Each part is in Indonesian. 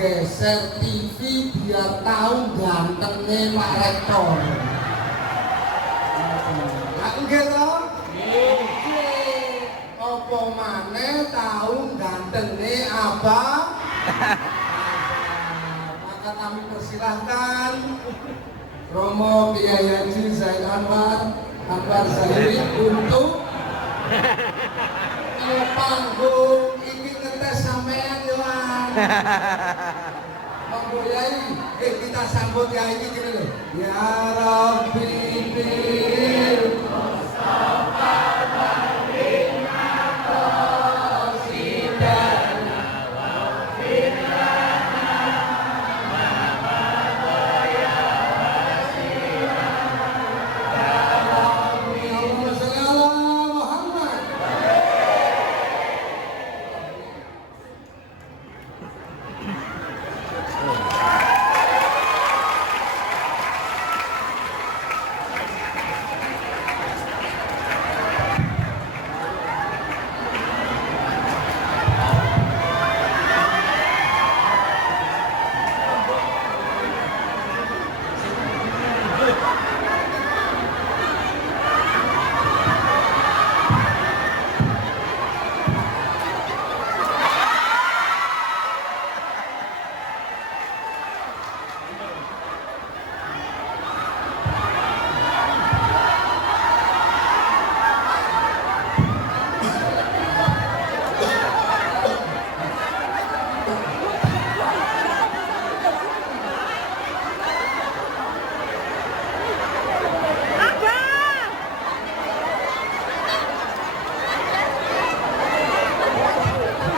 geser TV biar tahu gantengnya Pak Rektor. Aku gitu. Apa maneh tahu gantengnya apa? Maka kami persilahkan Romo Kiai Haji Zaid Anwar Zahiri untuk panggung ini ngetes sampean lah. Monggo Yai, kita sambut Yai ini gini loh. Ya Rabbi bil Mustafa barinna qasidana wa firlana ma madaya wasirana ya Rabbi Allahumma sholli ala Muhammad.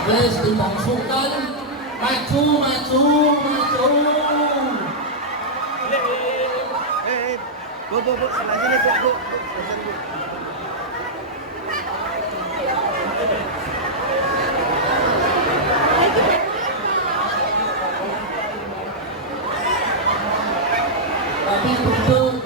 Wes dimaksudkan maju. Bu, sebelah sini bu. Tapi duduk.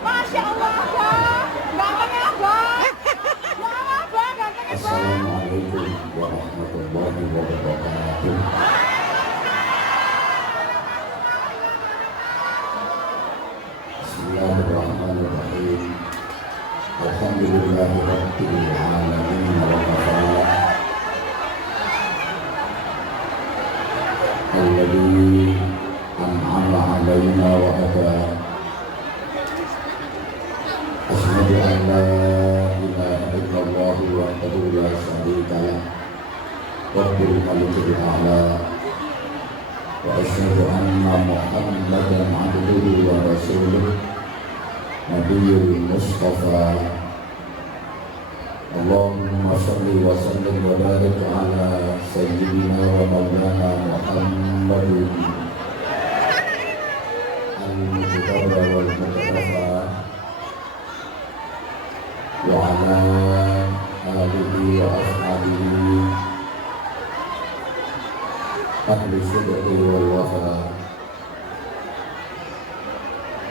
Masya Allah, Abah. Gantengnya, Abah. Ya Allah, Abah, gantengnya, Abah. Assalamualaikum warahmatullahi wabarakatuh. Bismillahirrahmanirrahim. Alhamdulillahirabbil alamin wa kafa. Alladzi an'ama 'alaina wa hada. Asyhadu an la ilaha illallah wahdahu la syarika lah. Rabbul Malikil A'la. Wa asyhadu anna Muhammadan 'abduhu wa rasuluh. Nabiyyul Mustafa. Allahumma shalli wa sallim wa barik ala sayyidina wa maulana Muhammadin al-mujtaba wal mustafa wa ala alihi wa ashabihi ahli sidqi wal wafa.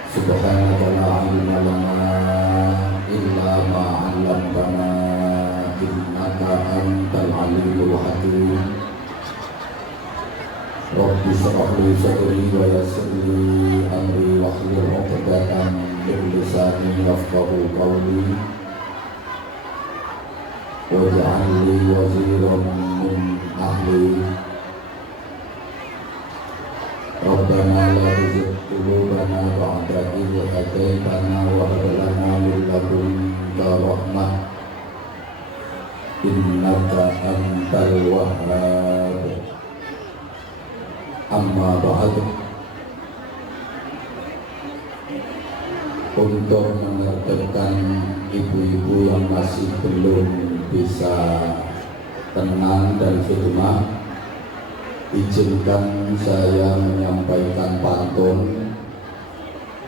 Subhanaka la ilma lana illa ma 'allamtana innaka antal alimul hakim. Rabbi shrah li sadri wa yassir li amri wahlul 'uqdatam min lisani yafqahu qawli waj'al li waziran min ahli. Rabbana la tuzigh qulubana ba'da idh hadaytana wa hab lana min ladunka rahmah innaka antal wahhab. Amma ba'd. Untuk menertibkan ibu-ibu yang masih belum bisa tenang dan khidmah, izinkan saya menyampaikan pantun.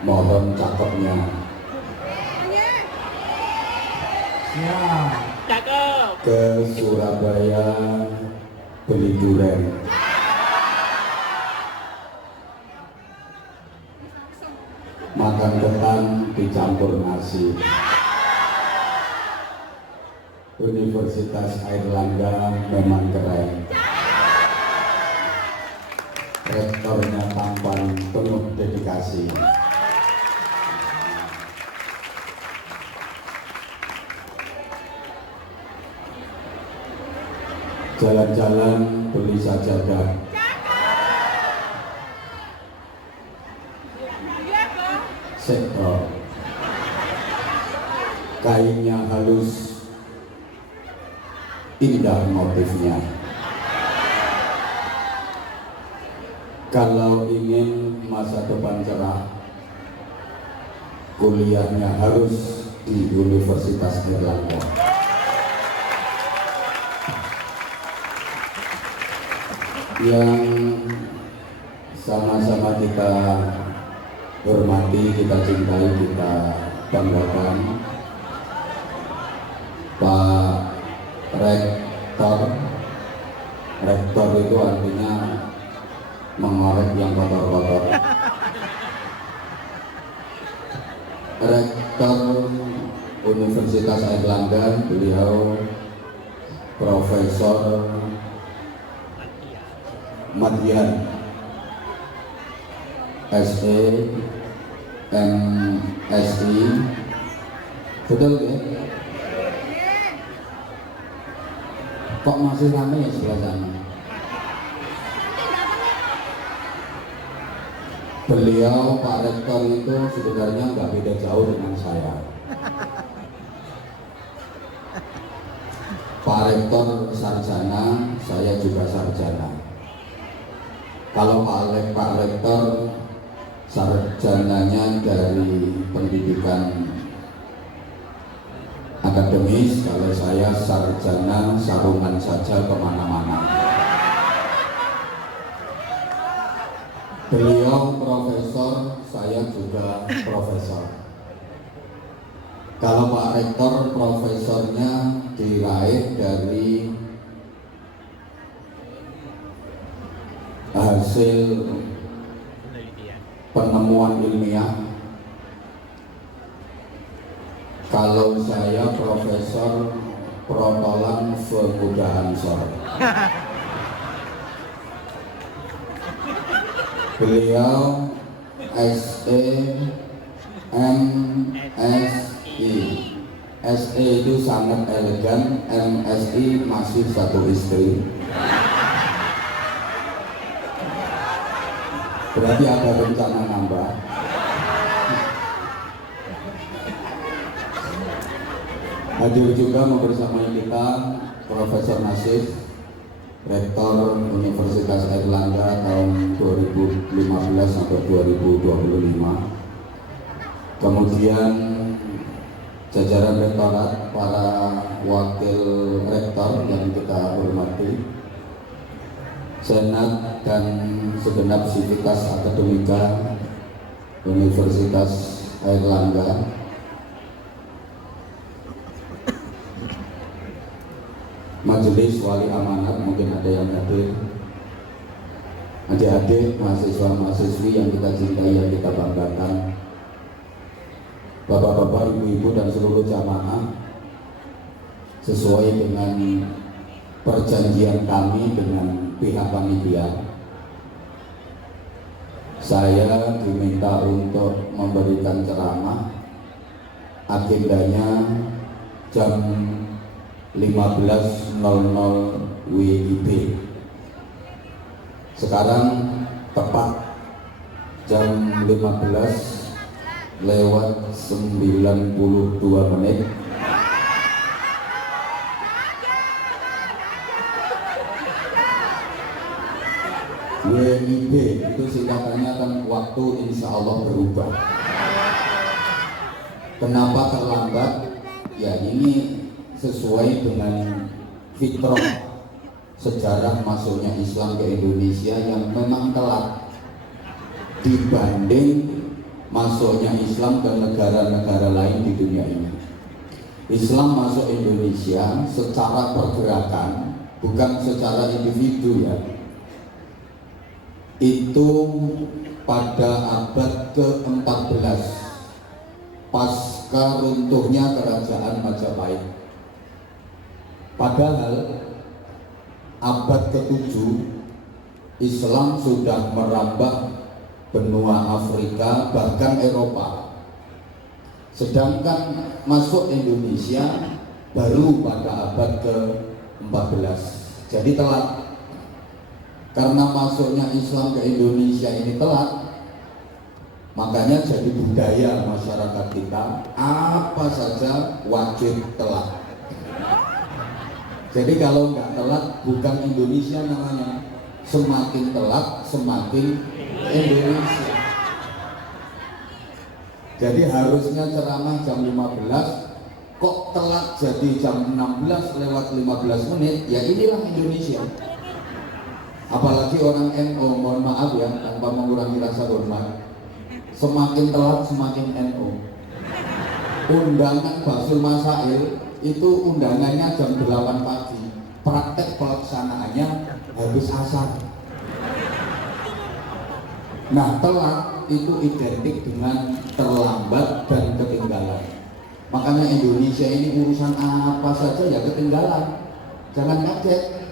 Mohon cakepnya. Cakep. Ke Surabaya beli durian. makan ketan dicampur nasi. Universitas Airlangga memang keren. Rektornya tampan, penuh dedikasi. Jalan-jalan beli sajadah. Sektor. Kainnya halus, indah motifnya. Kalau ingin masa depan cerah, kuliahnya harus di Universitas Airlangga. Yang sama-sama kita hormati, kita cintai, kita banggakan, Pak Rektor. Rektor itu artinya mengorek yang kotor-kotor. Rektor Universitas Airlangga, beliau Profesor Madian, SE, MSI, betul ya? Kok masih ramai ya sebelah sana? Beliau Pak Rektor itu sebenarnya nggak beda jauh dengan saya. Pak Rektor sarjana, saya juga sarjana. Kalau Pak Rektor sarjananya dari pendidikan akademis, kalau saya sarjana sarungan saja kemana-mana. Beliau profesor, saya juga profesor. Kalau Pak Rektor profesornya diraih dari hasil penemuan ilmiah. Kalau saya profesor protolan pemuda Ansor. Beliau SE, MSI. SE itu sangat elegan, MSI masih satu istri. Berarti ada rencana nambah. Hadir juga membersamai kita Profesor Nasif, Rektor Universitas Airlangga tahun 2015 sampai 2025. Kemudian jajaran rektorat, para wakil rektor yang kita hormati, Senat dan segenap sivitas akademika Universitas Airlangga, Majelis Wali Amanat, mungkin ada yang hadir, adik-adik, mahasiswa-mahasiswi yang kita cintai, yang kita banggakan, bapak-bapak, ibu-ibu dan seluruh jamaah, sesuai dengan perjanjian kami dengan pihak panitia, saya diminta untuk memberikan ceramah. Agendanya jam 15.00 WIB. Sekarang tepat jam 15:92. WIB itu singkatannya kan waktu insya Allah berubah. Kenapa terlambat? Ya ini sesuai dengan fitrah sejarah masuknya Islam ke Indonesia yang memang telat dibanding masuknya Islam ke negara-negara lain di dunia ini. Islam masuk Indonesia secara pergerakan, bukan secara individu ya. Itu pada abad ke-14 pasca runtuhnya kerajaan Majapahit. Padahal abad ke-7 Islam sudah merambah benua Afrika bahkan Eropa, sedangkan masuk Indonesia baru pada abad ke-14. Jadi telat. Karena masuknya Islam ke Indonesia ini telat, makanya jadi budaya masyarakat kita apa saja wajib telat. Jadi kalau nggak telat bukan Indonesia namanya, semakin telat semakin Indonesia. Jadi harusnya ceramah jam 15, kok telat jadi jam 16 lewat 15 menit, ya inilah Indonesia. Apalagi orang NU, mohon maaf ya, tanpa mengurangi rasa hormat, semakin telat semakin NU. Undangan Basul Masail itu undangannya jam 8 pagi, praktek pelaksanaannya habis asar. Nah, telat itu identik dengan terlambat dan ketinggalan. Makanya Indonesia ini urusan apa saja ya ketinggalan. Jangan kaget.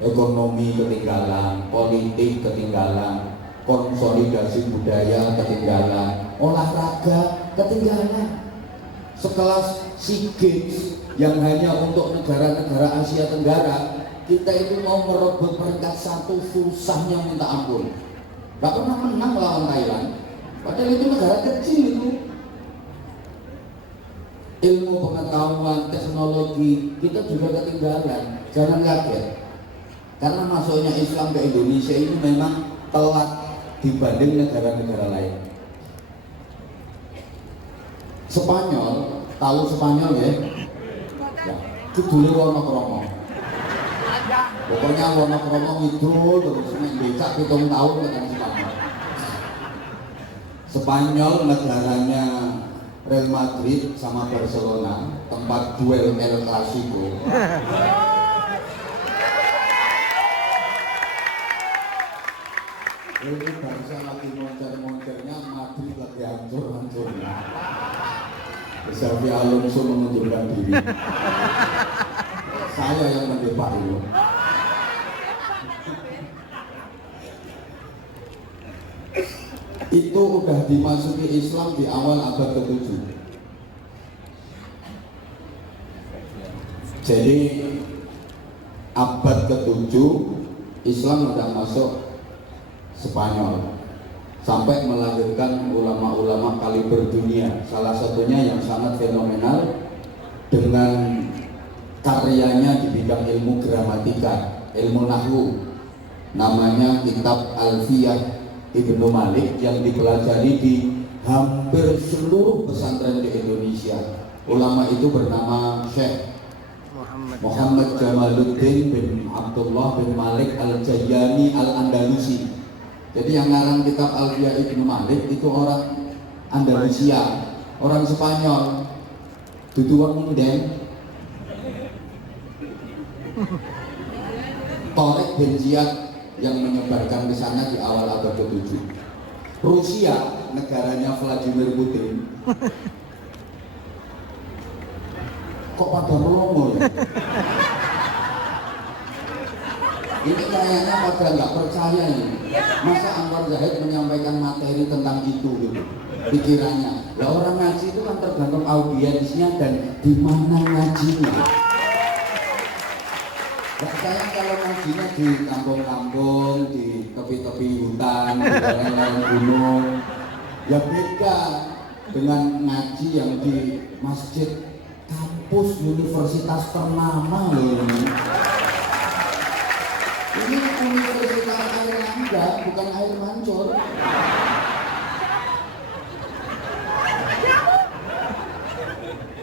Ekonomi ketinggalan, politik ketinggalan, konsolidasi budaya ketinggalan, olahraga ketinggalan. Sekelas SEA Games yang hanya untuk negara-negara Asia Tenggara, kita itu mau merebut peringkat 1 susahnya minta ampun. Gak pernah menang melawan Thailand, padahal itu negara kecil itu. Ilmu pengetahuan, teknologi kita juga ketinggalan. Jangan kaget. Karena masuknya Islam ke Indonesia ini memang telat dibanding negara-negara lain. Spanyol, tahu Spanyol ya? Ya, kudune warna kromo. Pokoknya warna kromo itu terus becak 7 tahun tekan Spanyol. Spanyol negaranya Real Madrid sama Barcelona, tempat duel El Clasico. Ini Barca lagi moncer-moncernya, Madrid lagi hancur-hancurnya. Xabi Alonso mengundurkan diri. Saya yang mendepak itu. Itu udah dimasuki Islam di awal abad ke-7. Jadi abad ke-7 Islam udah masuk Spanyol sampai melahirkan ulama-ulama kaliber dunia. Salah satunya yang sangat fenomenal dengan karyanya di bidang ilmu gramatika, ilmu nahwu, namanya kitab Alfiyah Ibnu Malik yang dipelajari di hampir seluruh pesantren di Indonesia. Ulama itu bernama Syekh Muhammad Jamaluddin bin Abdullah bin Malik Al-Jayyani Al-Andalusi. Jadi yang ngarang kitab Alfiyah Ibnu Malik itu orang Andalusia, orang Spanyol, dudu wong Inden. Torek bin Ziyad yang menyebarkan ke sana di awal abad ke-7. Rusia, negaranya Vladimir Putin. Kok pada melongo ya? Ini kayaknya pada nggak percaya ini. Masa Anwar Zahid menyampaikan materi tentang itu gitu. Pikirannya. Lah orang ngaji itu kan tergantung audiensnya dan di mana ngajinya. Gak sayang kalau ngajinya di kampung-kampung, di tepi-tepi hutan, di lereng-lereng gunung. Ya beda dengan ngaji yang di masjid kampus universitas ternama loh ini. Ini universitas air langga, bukan air mancur.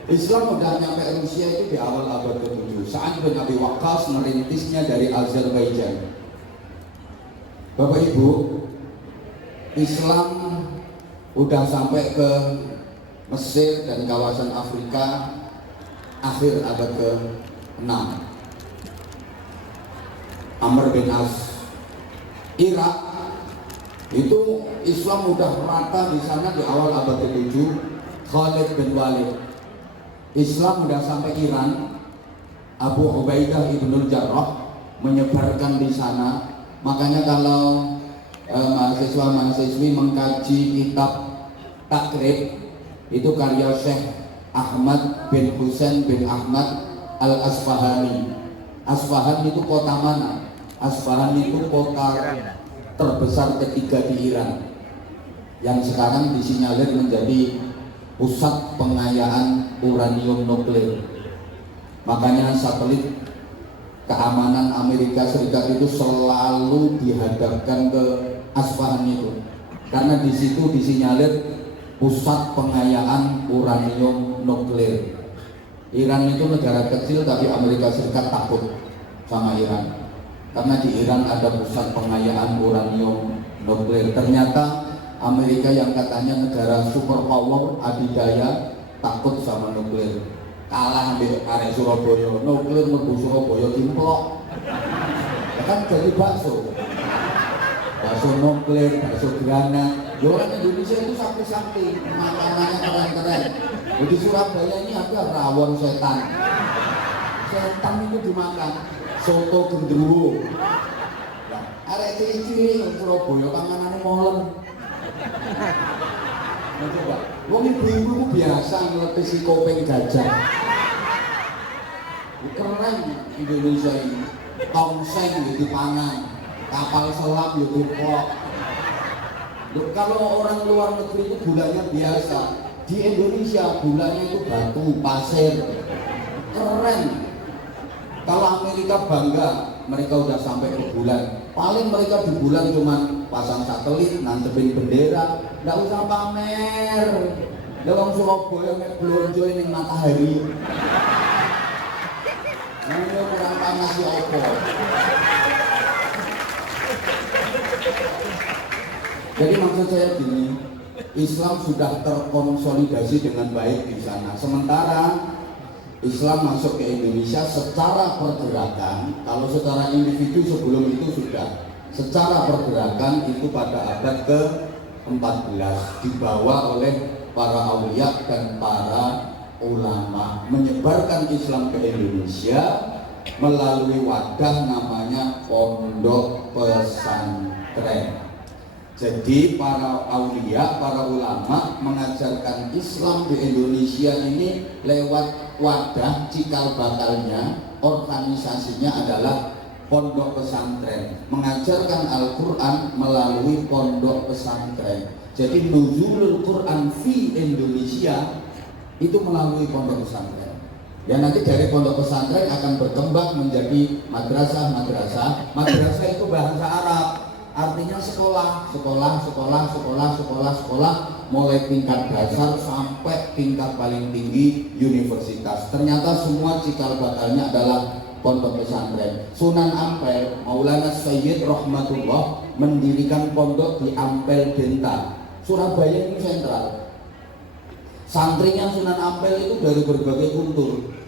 Islam udah nyampe Rusia itu di awal abad ke-7. Sa'ad bin Abi Waqqas merintisnya dari Azerbaijan. Bapak Ibu, Islam udah sampai ke Mesir dan kawasan Afrika akhir abad ke-6. Amr bin As. Irak Itu Islam udah rata di sana di awal abad ke-7. Khalid bin Walid. Islam udah sampai Iran. Abu Ubaidah ibnul Jarrah menyebarkan di sana. Makanya kalau mahasiswa-mahasiswi mengkaji kitab Takrib, itu karya Syekh Ahmad bin Husain bin Ahmad Al-Asfahani. Asfahan itu kota mana? Asfahan itu kota terbesar ketiga di Iran, yang sekarang disinyalir menjadi pusat pengayaan uranium nuklir. Makanya satelit keamanan Amerika Serikat itu selalu dihadapkan ke Asfahan itu, karena di situ disinyalir pusat pengayaan uranium nuklir. Iran itu negara kecil tapi Amerika Serikat takut sama Iran, karena di Iran ada pusat pengayaan uranium nuklir. Ternyata Amerika yang katanya negara superpower adidaya takut sama nuklir, kalah ambil arek Surabaya. Nuklir mlebu Surabaya timplok, ya kan jadi bakso nuklir, bakso granat. Ya orang Indonesia itu sampai-sampai makanannya keren-keren. Di Surabaya ini ada rawon setan itu dimakan, soto gendruwo. Nah, arek cilik-cilik di Surabaya panganane molen. Nah, coba, wong ibu-ibu biasa ngeletisi kopeng gajah. Keren Indonesia ini. Tongseng gitu dipangan, kapal selam gitu kok. Kalau orang luar negeri itu gulanya biasa, di Indonesia gulanya itu batu, pasir. Keren. Kalau Amerika bangga, mereka udah sampai ke bulan. Paling mereka di bulan cuma pasang satelit, nantepin bendera, nggak usah pamer. Dalam Surabaya mek blonjo ning matahari. Ini kurang panas ya opo. Jadi maksud saya gini, Islam sudah terkonsolidasi dengan baik di sana. Sementara Islam masuk ke Indonesia secara pergerakan, kalau secara individu sebelum itu sudah, secara pergerakan itu pada abad ke-14 dibawa oleh para aulia dan para ulama menyebarkan Islam ke Indonesia melalui wadah namanya pondok pesantren. Jadi para aulia, para ulama mengajarkan Islam di Indonesia ini lewat wadah cikal bakalnya, organisasinya adalah pondok pesantren, mengajarkan Al-Quran melalui pondok pesantren. Jadi nuzulul Quran fi Indonesia itu melalui pondok pesantren. Ya nanti dari pondok pesantren akan berkembang menjadi madrasah. Madrasah itu bahasa Arab, artinya sekolah, mulai tingkat dasar sampai tingkat paling tinggi universitas. Ternyata semua cikal bakalnya adalah pondok pesantren. Sunan Ampel, Maulana Sayyid Rahmatullah mendirikan pondok di Ampel Denta, Surabaya ini sentral. Santrinya Sunan Ampel itu dari berbagai kultur.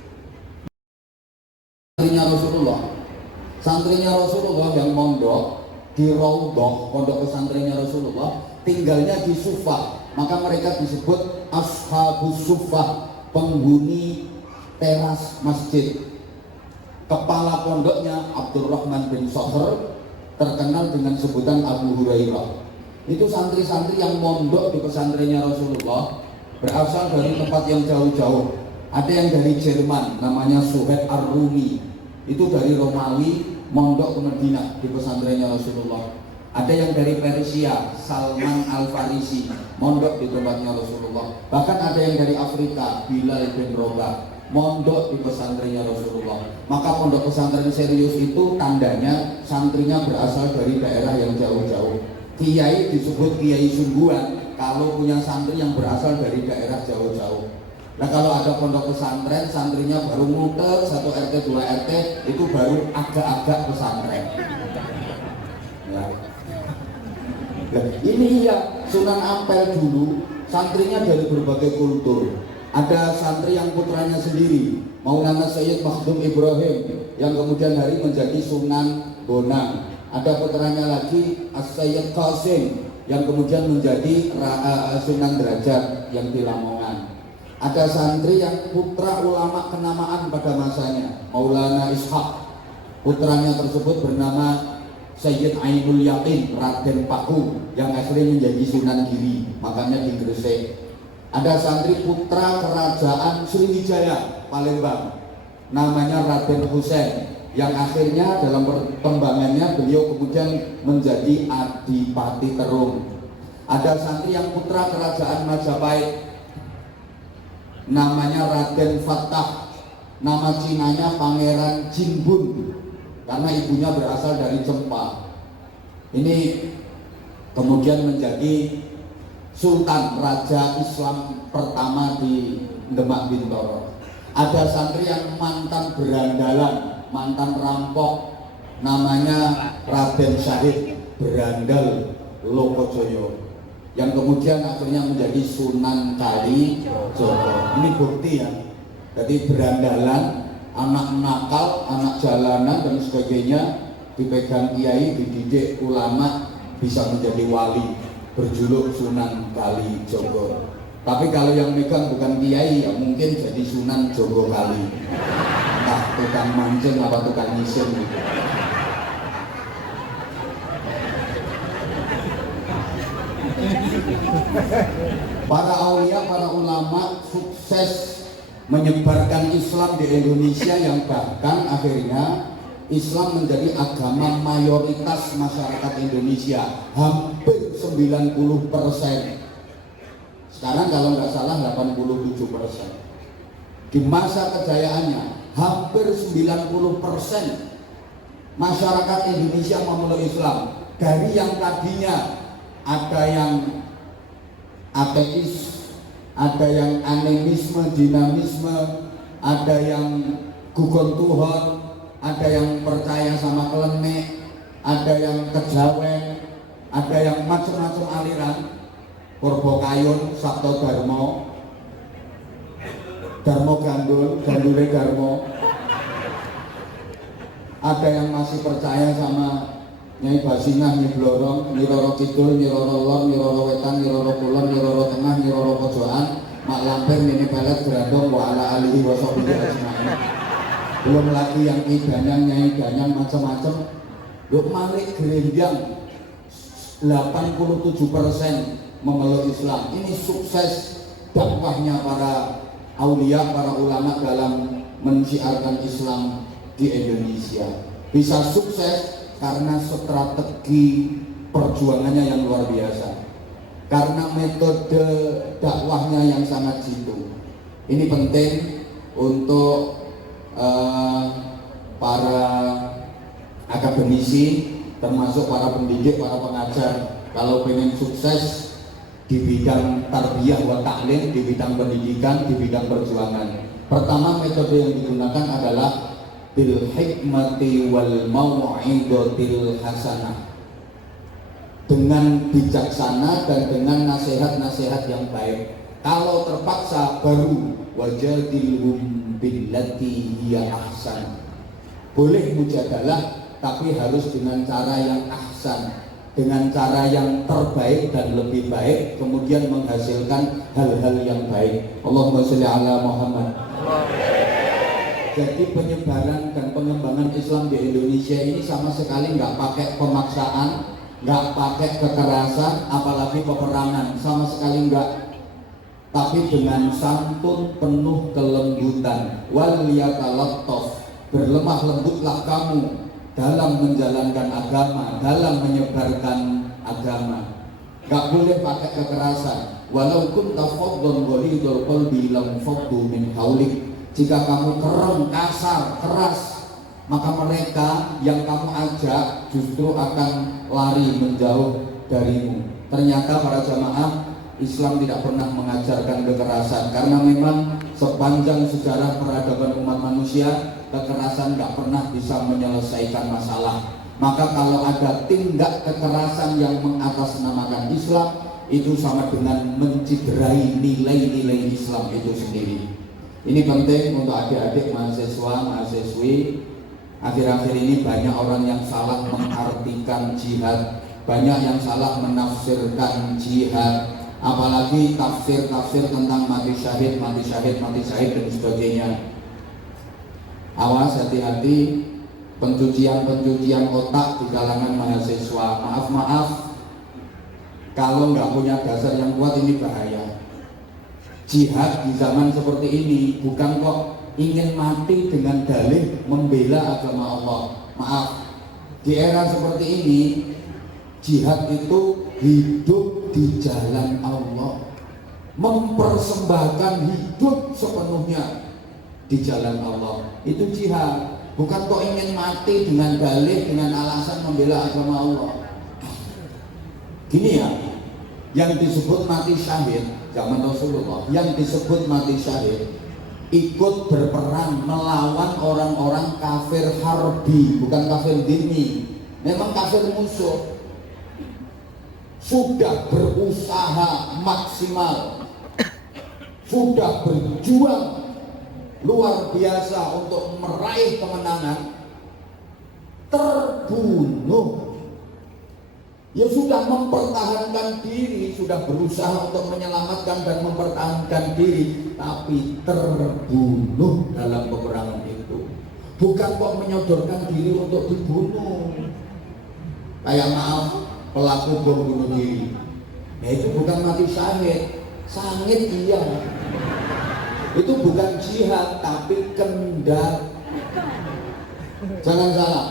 Santrinya Rasulullah yang mondok di Raudhah, pondok pesantrennya Rasulullah, tinggalnya di Sufah, maka mereka disebut Ashabus Sufah, penghuni teras masjid. Kepala pondoknya Abdurrahman bin Sakhr, terkenal dengan sebutan Abu Hurairah. Itu santri-santri yang mondok di pesantrennya Rasulullah, berasal dari tempat yang jauh-jauh. Ada yang dari Jerman, namanya Suhaib Ar-Rumi, itu dari Romawi, mondok ke Madinah di pesantrennya Rasulullah. Ada yang dari Persia, Salman Al-Farisi, mondok di tempatnya Rasulullah. Bahkan ada yang dari Afrika, Bilal bin Rabah, mondok di pesantrennya Rasulullah. Maka pondok pesantren serius itu tandanya santrinya berasal dari daerah yang jauh-jauh. Kiai disebut kiai sungguhan kalau punya santri yang berasal dari daerah jauh-jauh. Nah kalau ada pondok pesantren, santrinya baru muter 1 RT 2 RT, itu baru agak-agak pesantren. Ya. Nah, ini ya Sunan Ampel dulu santrinya dari berbagai kultur. Ada santri yang putranya sendiri, Maulana Sayyid Makhdum Ibrahim, yang kemudian hari menjadi Sunan Bonang. Ada putranya lagi As-Sayyid Qasim, yang kemudian menjadi Sunan Derajat yang di Lamongan. Ada santri yang putra ulama kenamaan pada masanya, Maulana Ishaq. Putranya tersebut bernama Sayyid Ainul Yakin Raden Paku yang akhirnya menjadi Sunan Giri, makanya di Gresik. Ada santri putra kerajaan Sriwijaya Palembang, namanya Raden Husein, yang akhirnya dalam perkembangannya beliau kemudian menjadi Adipati Terung. Ada santri yang putra kerajaan Majapahit, namanya Raden Fattah, nama Cinanya Pangeran Jinbun karena ibunya berasal dari Cempa. Ini kemudian menjadi Sultan Raja Islam pertama di Demak Bintoro. Ada santri yang mantan berandalan, mantan rampok, namanya Raden Syahid Berandal Lokojoyo, yang kemudian akhirnya menjadi Sunan Kalijogo. Ini bukti ya. Jadi berandalan, anak nakal, anak jalanan dan sebagainya dipegang kiai, dididik ulama, bisa menjadi wali, berjuluk Sunan Kalijogo. Tapi kalau yang megang bukan kiai ya mungkin jadi Sunan Jogo Kali, entah tukang mancing apa tukang nyisim gitu. Para aulia, para ulama sukses menyebarkan Islam di Indonesia, yang bahkan akhirnya Islam menjadi agama mayoritas masyarakat Indonesia, hampir 90%. Sekarang kalau nggak salah 87%. Di masa kejayaannya hampir 90% masyarakat Indonesia memeluk Islam. Dari yang tadinya ada yang ateis, ada yang animisme, dinamisme, ada yang gugon Tuhan, ada yang percaya sama klenik, ada yang kejawen, ada yang macam-macam aliran, Purbo Kayun, Sabto Darmo, Darmo Gandul, Gandule Darmo. Ada yang masih percaya sama Nyai Basinah, Nyai Blorong, Nyai Roro Kidul, Nyai Roro Lor, Nyai Roro Wetan, Nyai Roro Kulon, Nyai Roro Tengah, Nyai Roro Pojokan, Mak Lampir, Mini Pelet, Gerandong, wa ala alihi wa sahbihi ajmain. Belum lagi yang Nyai Danyang, Nyai Danyang, macam-macam. Luk Malik Gerenjang 87% memeluk Islam. Ini sukses dakwahnya para aulia, para ulama dalam mensiarkan Islam di Indonesia. Bisa sukses karena strategi perjuangannya yang luar biasa, karena metode dakwahnya yang sangat jitu. Ini penting untuk para akademisi, termasuk para pendidik, para pengajar. Kalau pengen sukses di bidang tarbiyah wa ta'lim, di bidang pendidikan, di bidang perjuangan, pertama metode yang digunakan adalah bil hikmati wal mau'izatil hasanah, dengan bijaksana dan dengan nasihat-nasihat yang baik. Kalau terpaksa baru wajadilhum billati hiya ahsan. Boleh mujadalah, tapi harus dengan cara yang ahsan, dengan cara yang terbaik dan lebih baik, kemudian menghasilkan hal-hal yang baik. Allahumma sholli ala Muhammad. Jadi penyebaran dan pengembangan Islam di Indonesia ini sama sekali nggak pakai pemaksaan, nggak pakai kekerasan, apalagi peperangan, sama sekali nggak. Tapi dengan santun, penuh kelembutan. Wal yatalattaf, berlemah lembutlah kamu dalam menjalankan agama, dalam menyebarkan agama. Nggak boleh pakai kekerasan. Walau kunta faddan ghalidul qalbi lam faddu min haulik. Jika kamu keras, kasar, keras, maka mereka yang kamu ajak justru akan lari menjauh darimu. Ternyata para jamaah, Islam tidak pernah mengajarkan kekerasan, karena memang sepanjang sejarah peradaban umat manusia, kekerasan tidak pernah bisa menyelesaikan masalah. Maka kalau ada tindak kekerasan yang mengatasnamakan Islam, itu sama dengan menciderai nilai-nilai Islam itu sendiri. Ini penting untuk adik-adik mahasiswa, mahasiswi. Akhir-akhir ini banyak orang yang salah mengartikan jihad. banyak yang salah menafsirkan jihad, apalagi tafsir-tafsir tentang mati syahid, mati syahid, mati syahid dan sebagainya. Awas, hati-hati pencucian otak di kalangan mahasiswa. Maaf, kalau nggak punya dasar yang kuat ini bahaya. Jihad di zaman seperti ini bukan kok ingin mati dengan dalih membela agama Allah. Maaf, di era seperti ini jihad itu hidup di jalan Allah, mempersembahkan hidup sepenuhnya di jalan Allah. Itu jihad, bukan kok ingin mati dengan dalih, dengan alasan membela agama Allah. Gini ya, yang disebut mati syahid zaman Rasulullah, yang disebut mati syahid ikut berperang melawan orang-orang kafir harbi, bukan kafir dini. Memang kafir musuh, sudah berusaha maksimal, sudah berjuang luar biasa untuk meraih kemenangan, terbunuh. Ya sudah mempertahankan diri, sudah berusaha untuk menyelamatkan dan mempertahankan diri, tapi terbunuh dalam peperangan itu. Bukan kok menyodorkan diri untuk dibunuh. Kayak maaf, pelaku bom bunuh diri. Nah itu bukan mati syahid, sangit iya. Itu bukan jihad, tapi kendal. Jangan salah,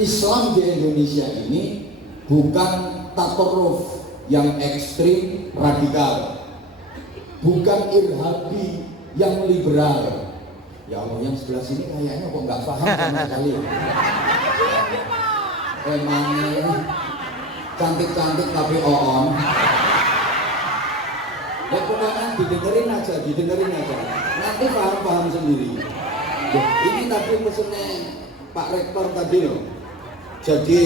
Islam di Indonesia ini bukan tatoruf yang ekstrim radikal, bukan irhabi yang liberal. Ya Allah, yang sebelah sini kayaknya kok nggak paham sama sekali. Emangnya cantik-cantik tapi on. Ya pokoknya didengerin aja. Nanti paham sendiri. Ya, ini tadi pesennya Pak Rektor tadi loh. Jadi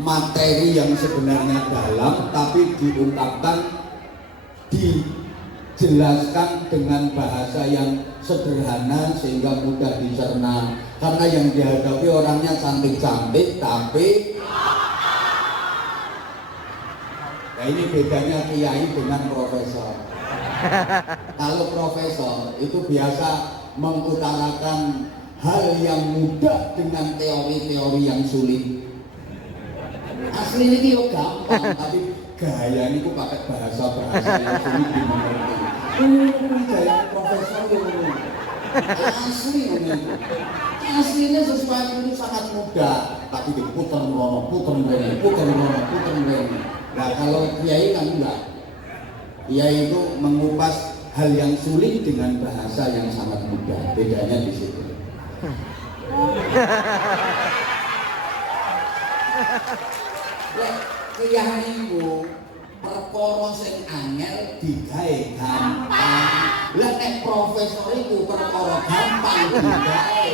materi yang sebenarnya dalam tapi diungkapkan, dijelaskan dengan bahasa yang sederhana sehingga mudah dicerna. Karena yang dihadapi orangnya cantik-cantik tapi nah ini bedanya kiai dengan profesor. Kalau profesor itu biasa mengutarakan hal yang mudah dengan teori-teori yang sulit. Asli ini yo gampang, tapi gaya ini kok pakai bahasa-bahasa yang sulit dimengerti. Gaya profesor itu asli ini. Aslinya sesuatu itu sangat mudah, tapi diputer rene. Nah kalau kiai kan enggak. Kiai itu mengupas hal yang sulit dengan bahasa yang sangat mudah. Bedanya di situ. Ya, kiai itu perkara sing angel digawe gampang. Lah nek profesor itu perkara gampang digawe.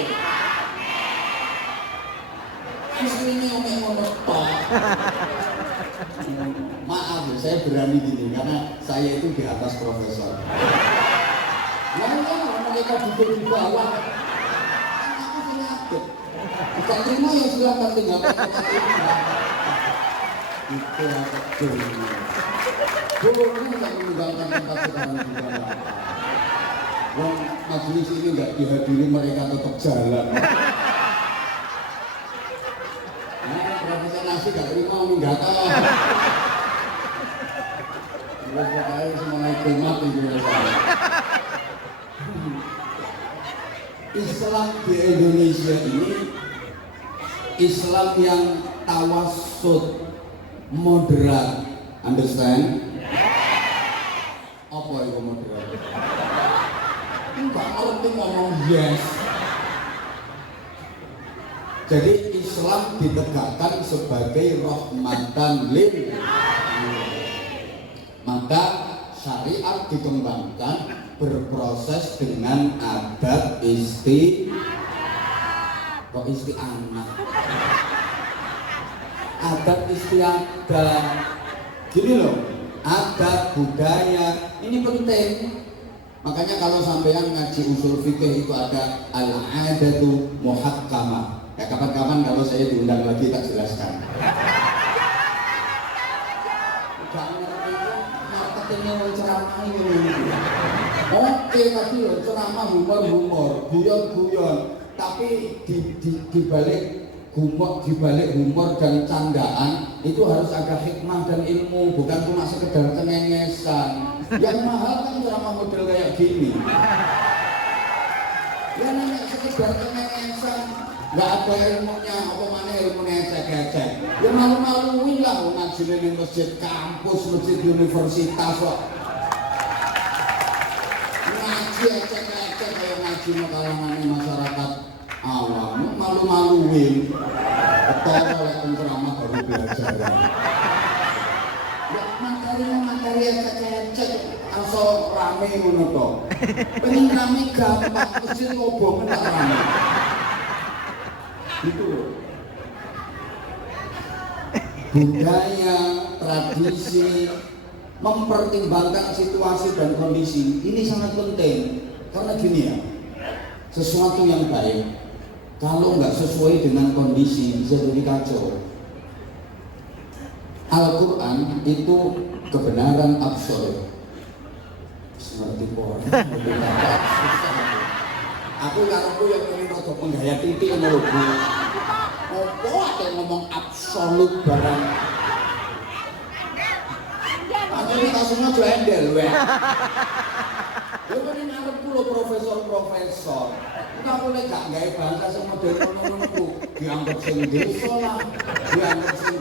Aslinya ngono tok. Maaf, saya berani gini karena saya itu di atas profesor. Mereka duduk di bawah. Aku penyakit. Bukan terima yang silahkan tinggalkan tempat ini. Itu apa jadinya? Boleh nggak meninggalkan tempat sekarang di bawah? Wong majelis ini nggak dihadiri, mereka tetap jalan. Profesor nasi gak terima minggat toh. Terus pokoknya semuanya kumat itu saya. Islam di Indonesia ini Islam yang tawassut, moderat. Understand? Apa itu moderat? Enggak ngerti ngomong yes. Jadi Islam ditegakkan sebagai rahmatan lil alamin. Maka syariat dikembangkan berproses dengan adat istiadat. Adat istiadat. Gini loh, adat budaya ini penting. Makanya kalau sampean ngaji usul fikih itu ada al-adatu muhakkamah. Ya kapan-kapan kalau saya diundang lagi tak jelaskan. gak ngerti itu marketingnya wong ceramah ini. Oke tadi loh ceramah humor, guyon, tapi di balik humor dan candaan itu harus ada hikmah dan ilmu, bukan cuma sekedar cengengesan. Yang mahal kan ceramah model kayak gini. Ya nanya sekedar cengengesan, nggak ada ilmunya, apa mana ilmunya ecek-ecek. Ya malu-maluin lah ngaji di masjid kampus, masjid universitas kok. Ngaji ecek-ecek kayak ngaji kalangan masyarakat awam, malu-maluin. Betul oleh penceramah baru belajar. Ya materi ecek-ecek asal rame ngono to. Pengen rame gampang, masjid ngobong tak rame. Gitu loh. Budaya, tradisi, mempertimbangkan situasi dan kondisi ini sangat penting. Karena gini ya, sesuatu yang baik kalau nggak sesuai dengan kondisi bisa jadi kacau. Al-Quran itu kebenaran absolut. Seperti orang aku ngaruhku yang ingin rada penggaya titik ini lho Bu. Apa ada ngomong absolut barang. Akhirnya langsung aja endel weh. Ya kan ini ngaruhku lho profesor. Kita boleh gak gaya bahasa sama model ngono-ngono dianggap sing desa lah, dianggap sing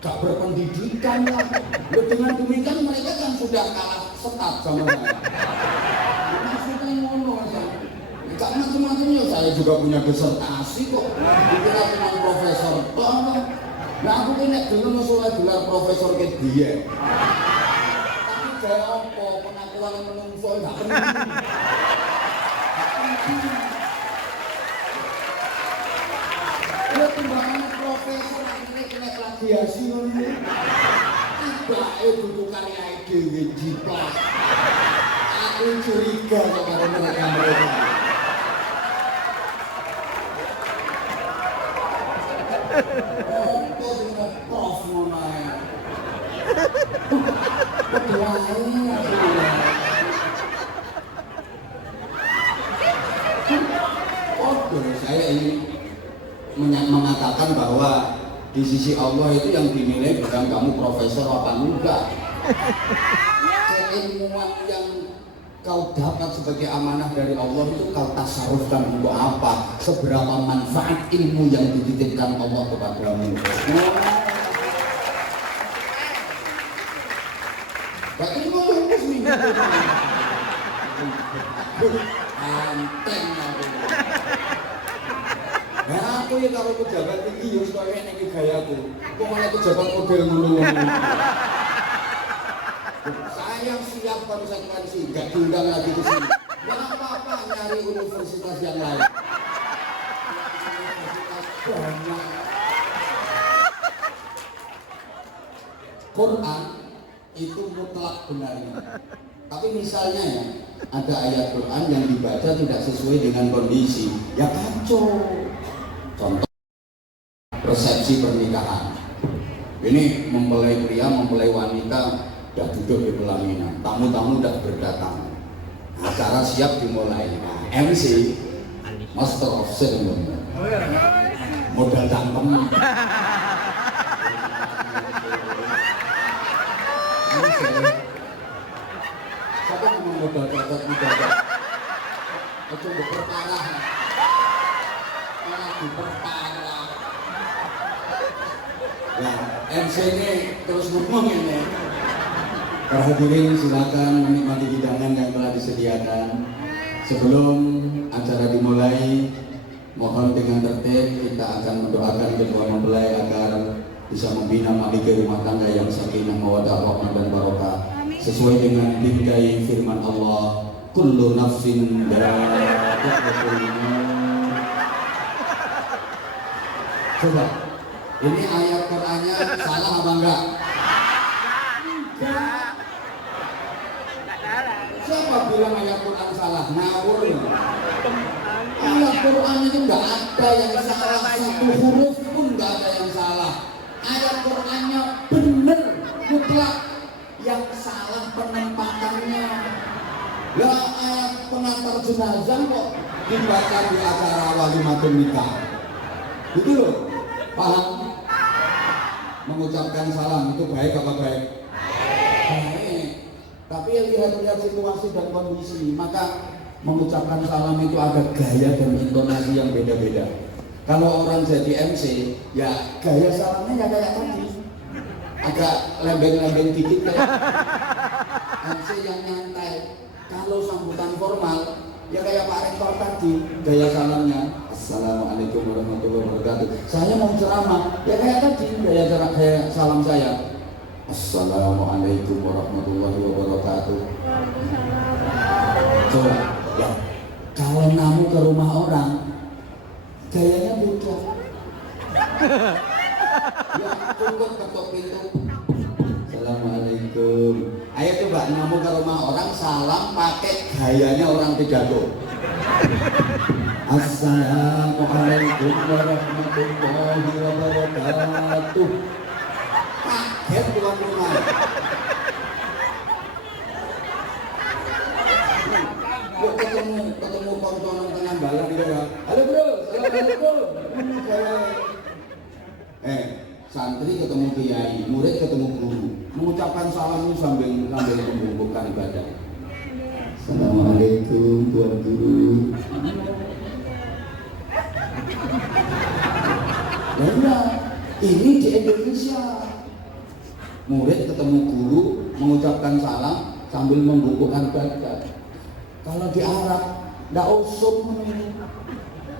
gak berpendidikan lah. Dengan demikian mereka kan sudah kalah setat sama saya. Maksudnya ngono aja. Gak macam-macam ya, saya juga punya disertasi kok. Dikira cuma profesor. Nah aku ini dulu masalah gelar profesor ke dia. Tapi kayak apa pengakuan menungso gak penting. Ya timbangannya profesor akhirnya kena plagiasi ini. Tiba-tiba buku karya dewe jiplak. Aku curiga kepada mereka. Apa sih prof ngono ae. Keduanya saya ingin mengatakan bahwa di sisi Allah itu yang dinilai bukan kamu profesor apa enggak. Keilmuan yang kau dapat sebagai amanah dari Allah itu kau tasarufkan untuk apa? Seberapa manfaat ilmu yang dititipkan Allah kepadamu. Berarti itu lulus nih. Anteng aku. Nah aku ya kalau pejabat tinggi ya supaya ini gayaku. Kok malah pejabat model ngono-ngono. Saya siap konsekuensi, nggak diundang lagi ke sini. Nggak apa-apa nyari universitas yang lain. Universitas banyak. Quran itu mutlak benarnya. Tapi misalnya ya, ada ayat Quran yang dibaca tidak sesuai dengan kondisi, ya kacau. Contoh resepsi pernikahan. Ini mempelai pria, mempelai wanita sudah duduk di pelaminan, tamu-tamu sudah berdatang, acara siap dimulai. Nah, MC Master of Ceremony modal cangkem. Siapa ngomong modal cocok itu berparah, malah diperparah. Nah, MC ini terus ngomong ini. Para hadirin silakan menikmati hidangan yang telah disediakan. Sebelum acara dimulai, mohon dengan tertib kita akan mendoakan kedua mempelai agar bisa membina mahligai rumah tangga yang sakinah mawaddah rahmah dan barokah sesuai dengan bingkai firman Allah, kullu nafsin dha'iqatul maut. Coba, ini ayat Qur'annya salah apa enggak? Siapa bilang ayat Quran salah? Ngawur. Ayat Quran itu nggak ada yang salah, satu huruf pun nggak ada yang salah. Ayat Qurannya benar, mutlak. yang salah penempatannya. Lah pengantar jenazah kok dibaca di acara walimatul nikah. Gitu loh, paham? Mengucapkan salam itu baik apa baik? Baik. Tapi lihat-lihat situasi dan kondisi, maka mengucapkan salam itu ada gaya dan intonasi yang beda-beda. Kalau orang jadi MC, ya gaya salamnya ya kayak tadi, agak lembeng-lembeng dikit kayak MC yang nyantai. Kalau sambutan formal, ya kayak Pak Rektor tadi, gaya salamnya Assalamualaikum warahmatullahi wabarakatuh. Saya mau ceramah, ya kayak tadi gaya salam saya Assalamualaikum warahmatullahi wabarakatuh. Coba ya, kalau kamu ke rumah orang gayanya bocor. Ya cukup ketok pintu Assalamualaikum. Ayo coba kamu ke rumah orang salam pakai gayanya orang pidato. Assalamualaikum warahmatullahi wabarakatuh. Kaget tuan rumah. Yuk ketemu konconan tengah balan gitu ya. Halo bro, assalamualaikum. Santri ketemu kiai, murid ketemu guru, mengucapkan salam sambil membungkukkan ibadah. Assalamualaikum tuan guru. Nah, ini di Indonesia. Murid ketemu guru, mengucapkan salam sambil membungkukkan ibadah. Kalau di Arab, ndak usum ini.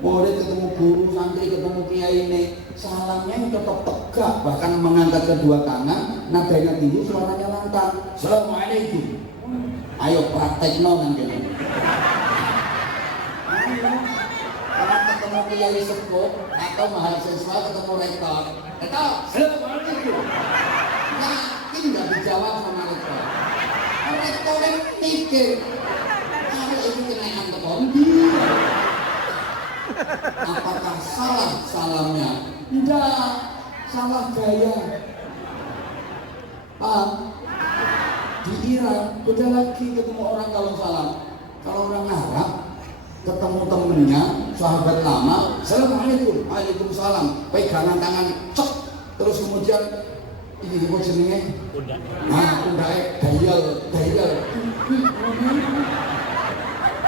Murid ketemu guru, santri ketemu kiai ini, salamnya tetap tegak, bahkan mengangkat kedua tangan, nadanya tinggi, suaranya lantang. Assalamualaikum. Ayo praktekno nanti. Kalau ketemu kiai sepuh atau mahasiswa ketemu rektor, assalamualaikum. Yakin nggak dijawab sama rektor. Rektor yang mikir, kalau ini kenaikan ketombi. Apakah salah salamnya? Enggak, salah gaya. Paham? Di Iran beda lagi ketemu orang kalau salam. Kalau orang Arab ketemu temennya, sahabat lama, assalamualaikum, waalaikumsalam, pegangan tangan, cek, terus kemudian ini apa jenenge? Pundake dayal.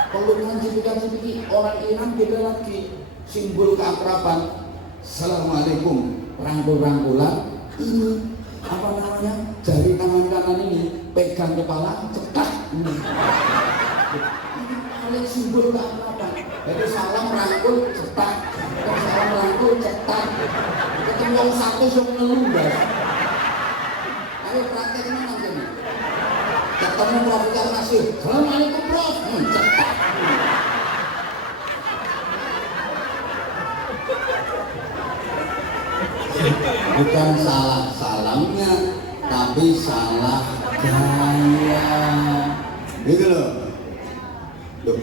Pelungan cipika-cipiki orang Iran beda lagi, simbol keakraban. Assalamualaikum, rangkul-rangkulan, ini apa namanya, jari tangan kanan ini pegang kepala, cetak. Ini paling simbol keakraban. Jadi salam rangkul cetak, salam rangkul cetak. Ketemu orang satu yang ngelundas. Ayo prakteknya nanti. Ketemu Profesor Nasir, assalamualaikum Prof. Cetak. Bukan salah salamnya, tapi salah gaya. Gitu loh. Loh,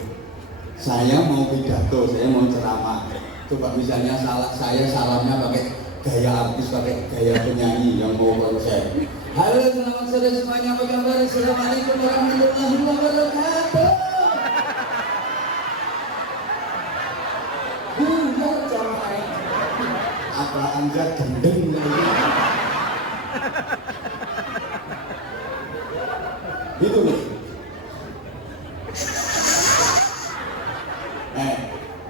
saya mau pidato, saya mau ceramah. Coba misalnya saya salamnya pakai gaya artis, pakai gaya penyanyi yang mau konser. Halo, selamat sore semuanya, apa kabar? Assalamualaikum warahmatullahi wabarakatuh. Bukan coy. Apa Anda gendeng lagi? Gitu loh.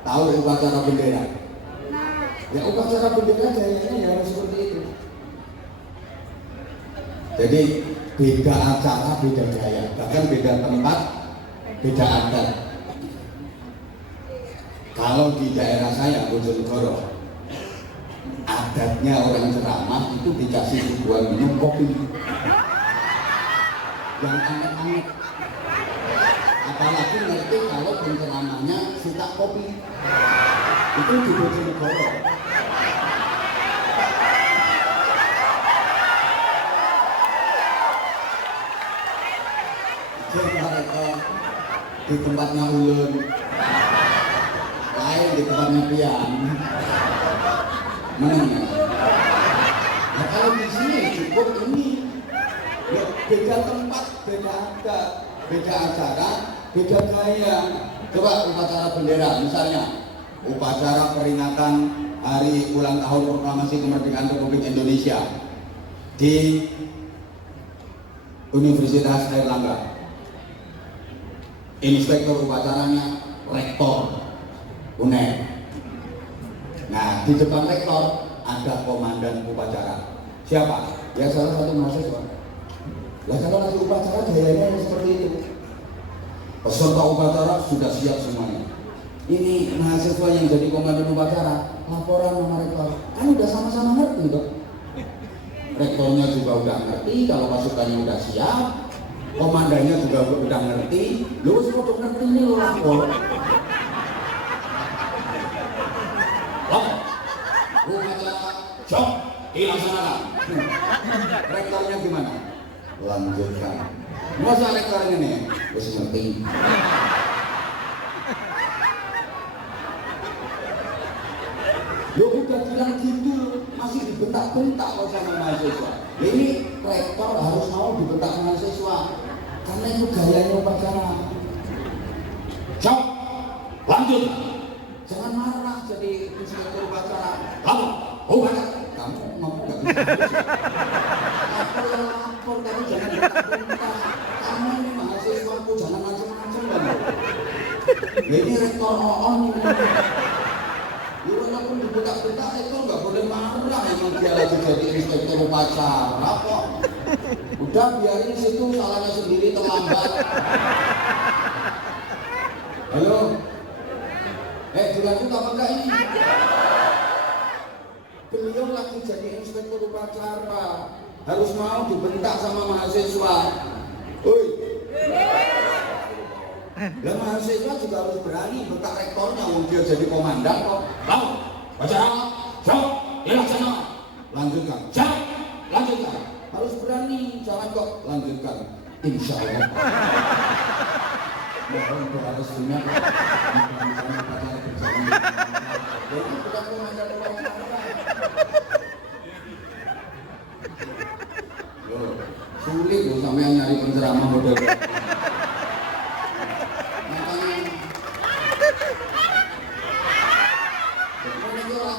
Tahu upacara bendera? Ya upacara bendera gayanya ya harus seperti itu. Jadi beda acara, beda gaya, bahkan beda tempat, beda adat. Kalau di daerah saya, Bojonegoro, adatnya orang ceramah itu dikasih ribuan minum kopi yang anget-anget. Apalagi ngerti kalau penceramahnya suka kopi. Itu di Bojonegoro. Di tempatnya ulun, lain di tempatnya pian. Mana? Nah kalau di sini cukup ini Ya, beda tempat, beda adat, beda acara, beda gaya. Coba upacara bendera misalnya, upacara peringatan hari ulang tahun proklamasi kemerdekaan Republik Indonesia di Universitas Airlangga. Inspektur upacaranya rektor UNER. Nah, di depan rektor ada komandan upacara. Siapa? Ya salah satu mahasiswa. Lah kalau lagi upacara gayanya seperti itu. Peserta upacara sudah siap semuanya. Ini mahasiswa yang jadi komandan upacara, laporan sama rektor. Kan udah sama-sama ngerti dong. Rektornya juga udah ngerti kalau pasukannya udah siap, komandannya juga udah ngerti. Lu semua udah ngerti nih lo lapor. Upacara jok dilaksanakan. Rektornya gimana? Lanjutkan. Masa rektornya nih? Terus ngerti. Lo udah bilang gitu, masih dibentak-bentak kok sama mahasiswa. Ini rektor harus mau dibentak mahasiswa, karena itu gayanya upacara. Jok, lanjut. Jangan marah jadi inspektur upacara. Kamu, kamu ngomong nggak bisa. Lapor, tapi jangan bentak-bentak. Kamu ini mahasiswaku, jangan macam-macam kamu. Ini rektor OON ini. Walaupun dibentak-bentak itu nggak boleh marah, emang dia lagi jadi inspektur upacara kok. Udah biarin situ, salahnya sendiri terlambat. Halo? Dilanjut apa enggak ini? Beliau lagi jadi inspektur upacara, harus mau dibentak sama mahasiswa. Oi. Dan mahasiswa juga harus berani bentak rektornya, dia jadi komandan kok. Kamu, upacara, jawab, dilaksanakan. Lanjutkan, jawab, lanjutkan. Harus berani, jangan kok lanjutkan. Insya Allah. Mohon doa restunya. Upacara berjalan. Jadi bukan komandan upacara. Loh, sulit loh sampai nyari penceramah model.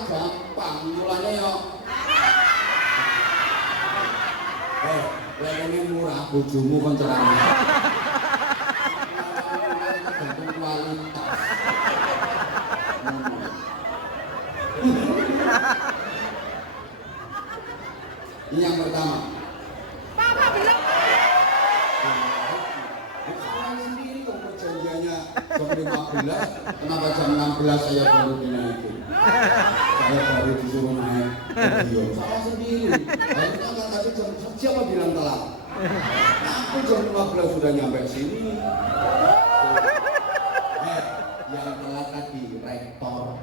Gampang, mulanya yuk. Ini murah, bojomu penceramah. Tergantung kualitas. Ini yang pertama. Papa bilang Salah sendiri dong perjanjiannya jam 15, kenapa jam 16 saya baru dinaikin? Saya baru disuruh naik radio. Salah sendiri. Harusnya kan tadi jam, siapa bilang telat? Aku jam 15 sudah nyampe sini. Yang telat tadi rektor.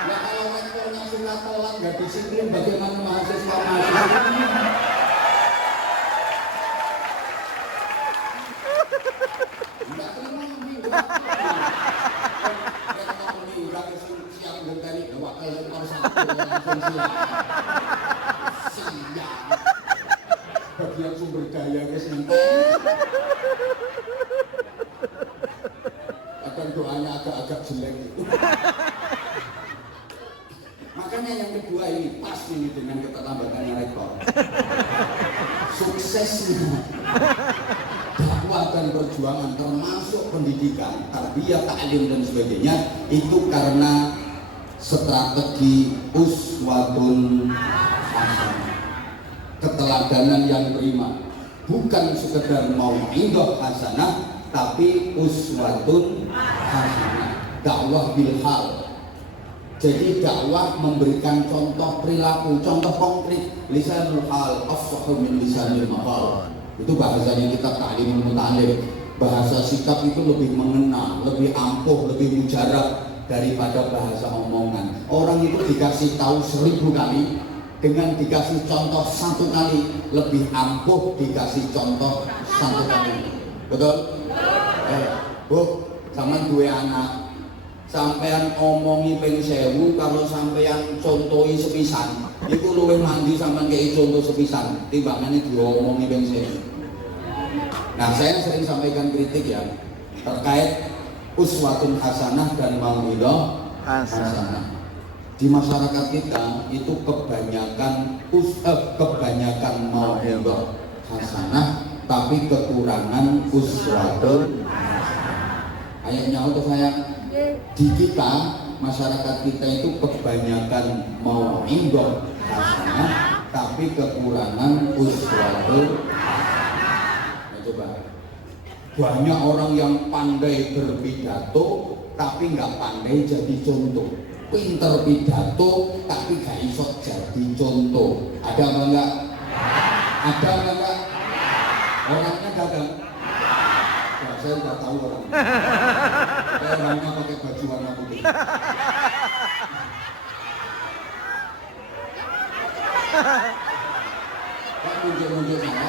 Ya kalau rektornya sudah telat nggak disiplin, bagaimana mahasiswa-mahasiswa ini? Nggak terima minggat. Rektor minggat siang genteni wakil rektor satu langsung siang. Siang. Bagian sumber daya guys nanti. Akan doanya agak-agak jelek itu. Makanya yang kedua ini pas ini dengan keterlambatannya rektor. Suksesnya dakwah dan perjuangan termasuk pendidikan, tarbiyah, ta'lim dan sebagainya itu karena strategi uswatun hasanah, keteladanan yang prima, bukan sekedar mau'idhah hasanah tapi uswatun hasanah, dakwah bil hal. Jadi dakwah memberikan contoh perilaku, contoh konkret. Lisanul hal afsahu min lisanil maqal. Itu bahasanya kita ta'limul muta'allim. Bahasa sikap itu lebih mengena, lebih ampuh, lebih mujarab daripada bahasa omongan. Orang itu dikasih tahu 1000 kali, dengan dikasih contoh 1 kali lebih ampuh dikasih contoh 1 kali. Betul? Bu, zaman dua anak. Sampean omongi ping 1000 kalau sampean contohi sepisan Iku luwih mandi sampean kei contoh sepisan timbangane diomongi bensin. Nah, saya sering sampaikan kritik ya terkait uswatun hasanah dan mau'izah hasanah. Di masyarakat kita itu kebanyakan mau'izah hasanah tapi kekurangan uswatun. Ayatnya untuk saya di kita masyarakat kita itu kebanyakan mau'izah hasanah tapi kekurangan uswatun. Nah, coba banyak orang yang pandai berpidato tapi nggak pandai jadi contoh, pinter pidato tapi gak iso jadi contoh. Ada apa enggak? Ada apa enggak? Orangnya gagal. Ya, saya udah tahu orang. Saya orangnya pakai baju warna putih. Kok muncul-muncul sana?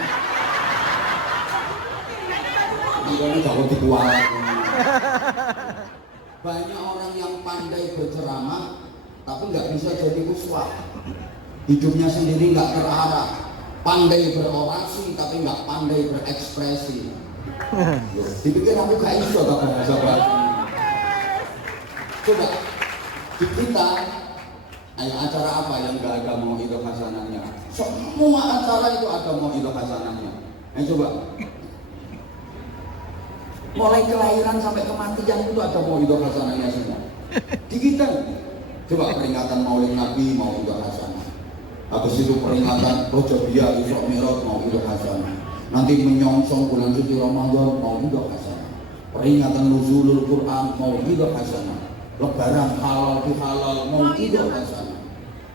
Ini kalau dikuat. Banyak orang yang pandai berceramah tapi nggak bisa jadi uswah. Hidupnya sendiri nggak terarah. Pandai berorasi tapi nggak pandai berekspresi. Dipikir aku gak iso tak bahasa bahasa. Coba di kita, ayo acara apa yang gak ada mau'izah hasanahnya? Semua acara itu ada mau'izah hasanahnya. Coba mulai kelahiran sampai kematian itu ada mau'izah hasanahnya semua. Di kita coba peringatan Maulid Nabi mau'izah hasanah. Habis itu peringatan Rojabiyah Isra Mi'raj mau'izah hasanah. Nanti menyongsong bulan suci Ramadan mau'izah hasanah. Peringatan nuzulul Quran mau'izah hasanah. Lebaran halal bihalal mau'izah hasanah.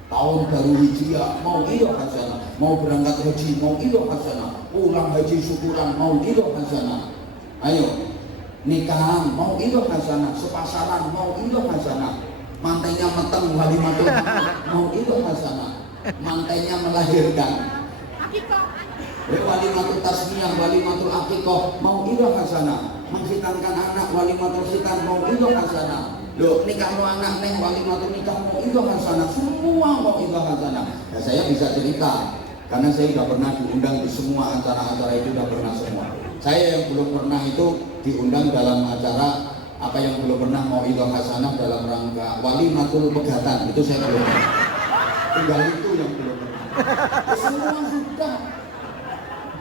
Tahun baru Hijriah mau'izah hasanah. Mau berangkat haji mau'izah hasanah. Pulang haji syukuran mau'izah hasanah. Ayo nikahan mau'izah hasanah. Sepasaran mau'izah hasanah. Mantainya meteng walimatul mau'izah hasanah. Mantainya melahirkan walimatul tasmiyah, walimatul aqiqah mau'izah hasanah. Menghitankan anak walimatul khitan mau'izah hasanah. Loh, nikah lo anak neng walimatul nikah mau'izah hasanah. Semua mau'izah hasanah. Ya, saya bisa cerita karena saya sudah pernah diundang di semua acara-acara itu, sudah pernah semua. Saya yang belum pernah itu diundang dalam acara apa yang belum pernah mau'izah hasanah dalam rangka walimatul pegatan, itu saya belum pernah. Tinggal itu yang belum pernah. Semua sudah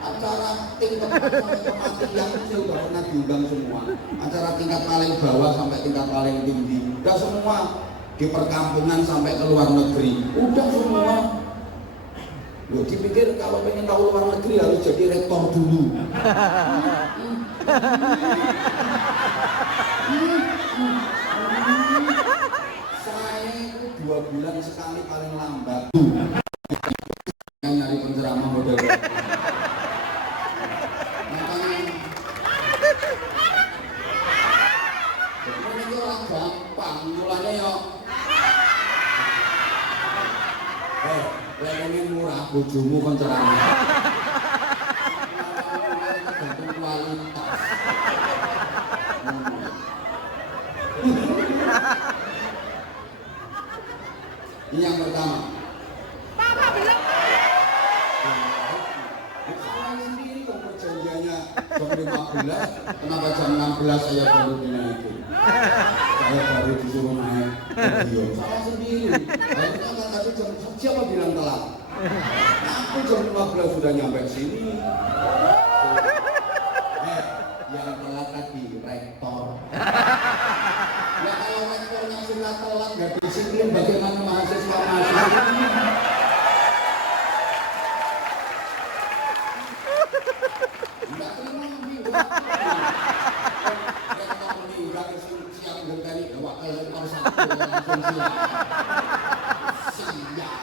acara tingkat sampai kematian saya sudah pernah diundang semua. Acara tingkat paling bawah sampai tingkat paling tinggi, udah semua. Di perkampungan sampai ke luar negeri, udah semua. Loh, dipikir kalau pengen tahu luar negeri harus jadi rektor dulu. Saya itu 2 bulan sekali paling lambat yang nyari penceramah model. Makanya ini orang gampang mulanya ya. Pengen murah bojomu penceramah. Tergantung kualitas. Ini yang pertama. Papa bilang Saya sendiri kok perjanjiannya jam 15, kenapa jam 16 saya baru dinaikin? Saya baru disuruh naik video. Salah sendiri. Lalu kan tadi jam, siapa bilang telat? Aku jam 15 sudah nyampe sini. Yang telat tadi rektor. Ya kalau rektornya sudah telat nggak disiplin, bagaimana mahasiswa-mahasiswa? Nggak terima meninggal. Rektor meninggal siap dari wakil rektor 1 langsung siap. Siap.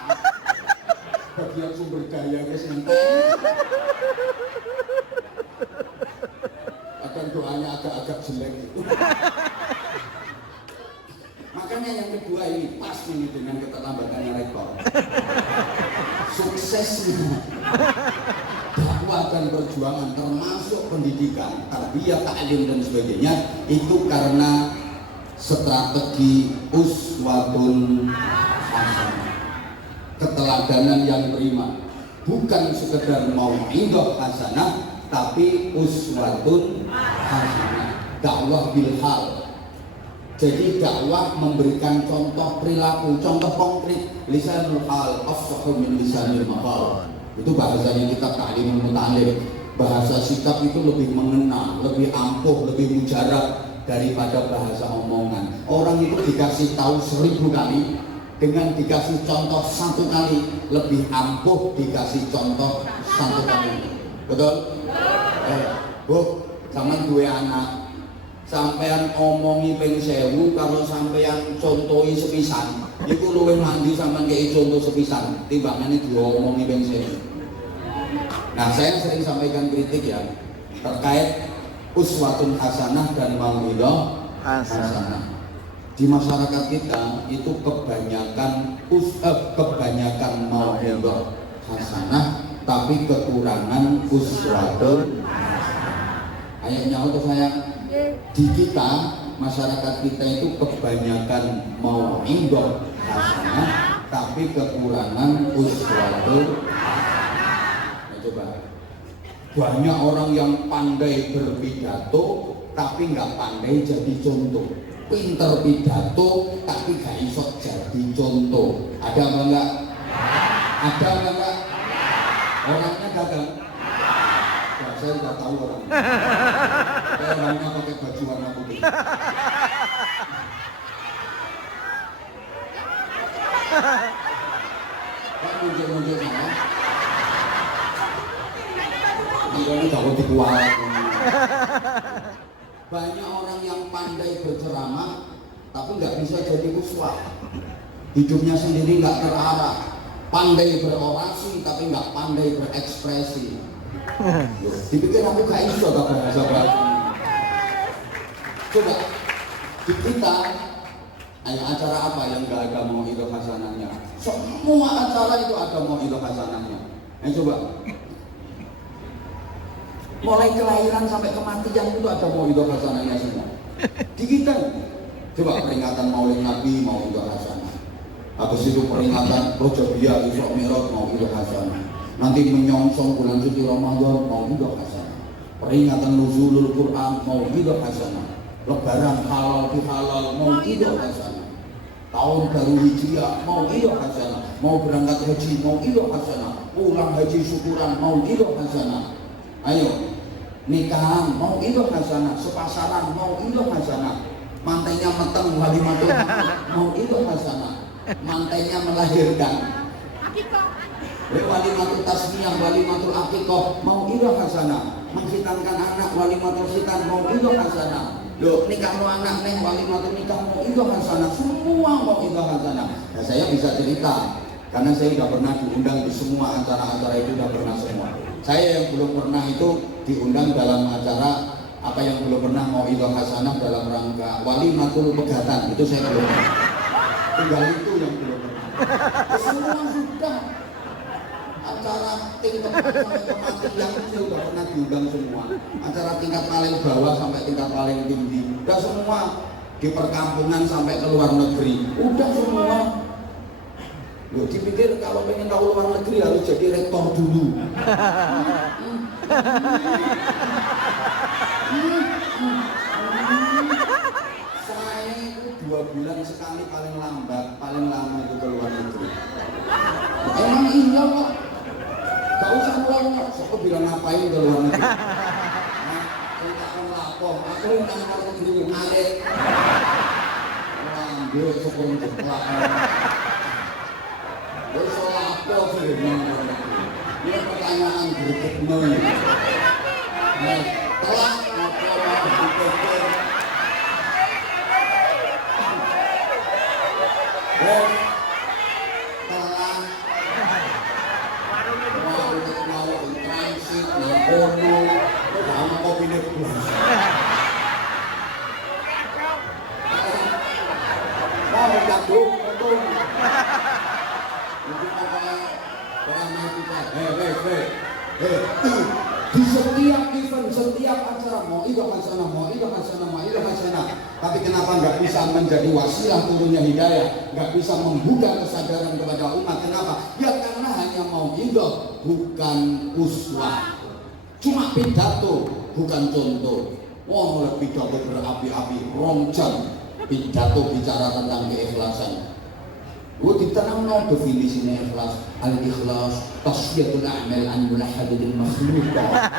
Bagian sumber daya guys nanti. Akan doanya agak-agak jelek itu. Makanya yang kedua ini pas ini dengan keterlambatannya rektor. Suksesnya dakwah dan perjuangan termasuk pendidikan, tarbiyah, ta'lim dan sebagainya itu karena strategi uswatun hasanah. keteladanan yang prima, bukan sekedar mau'izah hasanah, tapi uswatun hasanah, dakwah bil hal. Jadi dakwah memberikan contoh perilaku, contoh konkret. Lisanul hal afsahu min lisanil maqal. Itu bahasanya kitab Ta'limul Muta'allim. Bahasa sikap itu lebih mengena, lebih ampuh, lebih mujarab daripada bahasa omongan. Orang itu dikasih tahu 1000 kali, dengan dikasih contoh 1 kali, lebih ampuh dikasih contoh 1 kali. Betul? Bu, zaman dua anak, sampean omongi ping 1000 kalau sampean contohi sepisan, iku luwih mandi sampean kei contoh sepisan timbangane diomongi ping 1000. Nah, saya sering sampaikan kritik ya terkait uswatun hasanah dan mau'izah hasanah. Di masyarakat kita itu kebanyakan mau'izah hasanah tapi kekurangan uswatun hasanah. Ayatnya untuk saya, di kita masyarakat kita itu kebanyakan mau'izah hasanah tapi kekurangan uswatun. Coba, banyak orang yang pandai berpidato tapi nggak pandai jadi contoh, pinter pidato tapi gak iso jadi contoh. Ada apa enggak? Ada apa enggak? Orangnya gagal. Ya, saya udah tahu orangnya. Orangnya pakai baju warna putih. Pak muncul-muncul sana. Ini takut dikuat. Banyak orang yang pandai berceramah tapi nggak bisa jadi uswah. Hidupnya sendiri nggak terarah. Pandai berorasi tapi nggak pandai berekspresi. Dipikir aku gak iso tak bahasa baku. Coba di kita, acara apa yang nggak ada mau'izah hasanahnya? Semua acara itu ada mau'izah hasanahnya. Coba. Mulai kelahiran sampai kematian itu ada mau'izah hasanahnya semua. Di kita, coba peringatan Maulid Nabi mau'izah hasanah. Habis itu peringatan Rojabiyah, Isra Mi'raj mau'izah hasanah. Nanti menyongsong bulan suci Ramadan mau'izah hasanah. Peringatan nuzulul Quran mau'izah hasanah. Lebaran halal bihalal mau'izah hasanah. Tahun baru Hijriah mau'izah hasanah. Mau berangkat haji mau'izah hasanah. Pulang haji syukuran mau'izah hasanah. Ayo, nikahan mau'izah hasanah, sepasaran mau'izah hasanah, mantainya meteng walimatul mau'izah hasanah, mantainya melahirkan walimatul tasmiyah, walimatul aqiqah mau'izah hasanah, menghitankan anak walimatul khitan mau'izah hasanah. Loh, nikah lo anak neng walimatul nikah mau'izah hasanah, semua mau'izah hasanah. Nah, saya bisa cerita karena saya sudah pernah diundang di semua acara-acara itu, sudah pernah semua. Saya yang belum pernah itu diundang dalam acara apa yang belum pernah mau'izah hasanah dalam rangka walimatul pegatan, itu saya belum pernah. Tinggal itu yang belum pernah. Semua sudah acara tingkat sampai kematian itu sudah pernah diundang semua. Acara tingkat paling bawah sampai tingkat paling tinggi, udah semua. Di perkampungan sampai ke luar negeri, udah semua. Loh, dipikir kalau pengen tahu luar negeri harus jadi rektor dulu. Saya itu 2 bulan sekali paling lambat, paling lama itu ke luar negeri. Emang iya kok. Gak usah pulang, aku bilang ngapain ke luar negeri. Nah, kita akan lapor, aku yang luar negeri ngalir. Lambil sepuluh jeplak. Terus apa sih ini pertanyaan berikutnya. Telah apa mau dipikir? Telah mau transit, kono, kamu kok pilih pulang? Mau jatuh, betul. Mungkin orang kita, di setiap event, setiap acara ma'idah hasanah, ma'idah hasanah. Tapi kenapa nggak bisa menjadi wasilah turunnya hidayah, nggak bisa membuka kesadaran kepada umat? Kenapa? Ya karena hanya mau'idah, bukan uswah. Cuma pidato, bukan contoh. Oh, oleh pidato berapi-api, rongcang. Pidato bicara tentang keikhlasan. Gue diterangno definisinya ikhlas. Al-ikhlas tasfiyatul a'mal an mulahadatil makhluqah.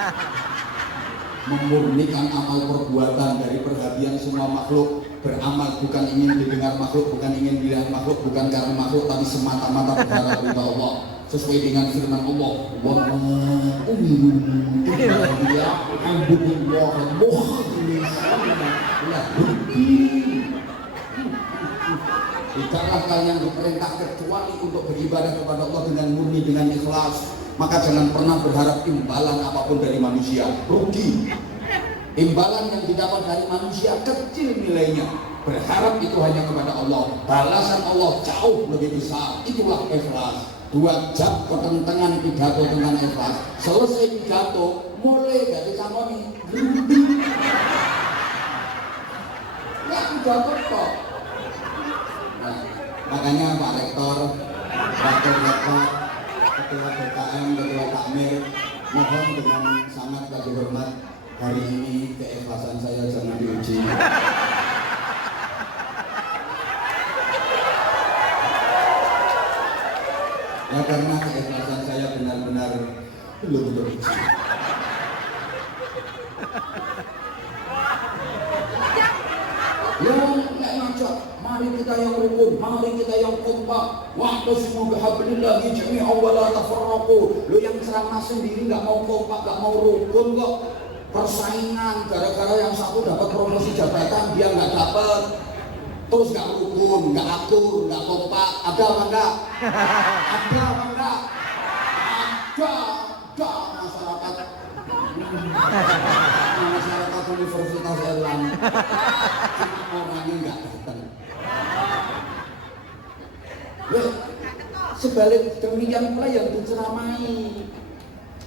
Memurnikan amal perbuatan dari perhatian semua makhluk. Beramal bukan ingin didengar makhluk, bukan ingin dilihat makhluk, bukan karena makhluk, tapi semata-mata berharap kepada Allah. Sesuai dengan firman Allah, wa ma umiru illa liya'budullaha mukhlishina lahud-din. Tidaklah kalian diperintah kecuali untuk beribadah kepada Allah dengan murni, dengan ikhlas. Maka jangan pernah berharap imbalan apapun dari manusia, rugi. Imbalan yang didapat dari manusia kecil nilainya. Berharap itu hanya kepada Allah. Balasan Allah jauh lebih besar. Itulah ikhlas. 2 jam ketentangan pidato tentang ikhlas. Selesai pidato, mulai dari samoni. Ya pidato kok. Nah, makanya Pak Rektor, Wakil Rektor, Ketua BKM, Ketua Takmir, mohon dengan sangat kami hormat, hari ini keikhlasan saya jangan diuji. Ya karena keikhlasan saya benar-benar belum teruji. Mari kita yang rukun, mari kita yang kompak. Wa'tasimu bihablillahi jami'an wa la tafarraqu. Lo yang ceramah sendiri nggak mau kompak, nggak mau rukun kok. Persaingan gara-gara yang satu dapat promosi jabatan, dia nggak dapat. Terus nggak rukun, nggak akur, nggak kompak. Ada apa enggak? Ada apa enggak? Ada masyarakat. Masyarakat Universitas Erlangga. Orangnya nggak datang. Sebalik demikian pula yang diceramai.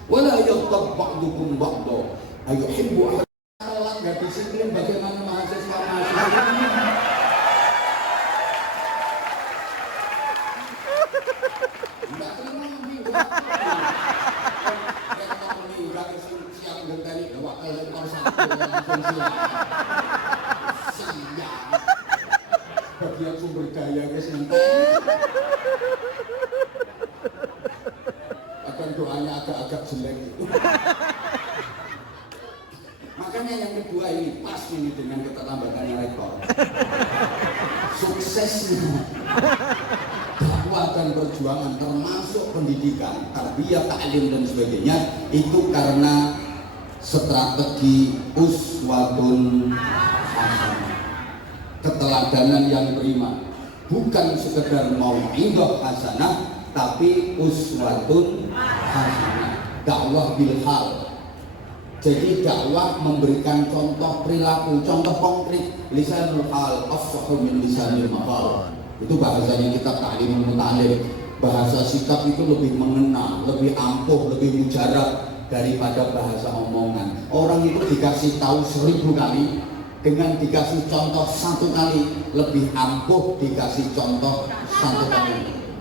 Wala yaghtab ba'dukum ba'da. Ayuhibbu ahad nggak disiplin bagaimana mahasiswa nggak terima minggat. Minggat siang gentari wakil nomor 1 langsung siang. Bagian sumber daya guys nanti. Akan doanya agak-agak jelek itu. Makanya yang kedua ini pas ini dengan keterlambatannya rektor. Suksesnya dakwah dan perjuangan termasuk pendidikan, tarbiyah, ta'lim dan sebagainya itu karena strategi uswatun hasanah. Keteladanan yang prima, bukan sekedar mau'izah hasanah, tapi uswatun hasanah. Dakwah bil hal. Jadi dakwah memberikan contoh perilaku, contoh konkret. Lisanul hal afsahu min lisanil maqal. Itu bahasanya kitab Ta'limul Muta'allim. Bahasa sikap itu lebih mengena, lebih ampuh, lebih mujarab daripada bahasa omongan. Orang itu dikasih tahu 1000 kali, dengan dikasih contoh 1 kali lebih ampuh dikasih contoh 1 kali.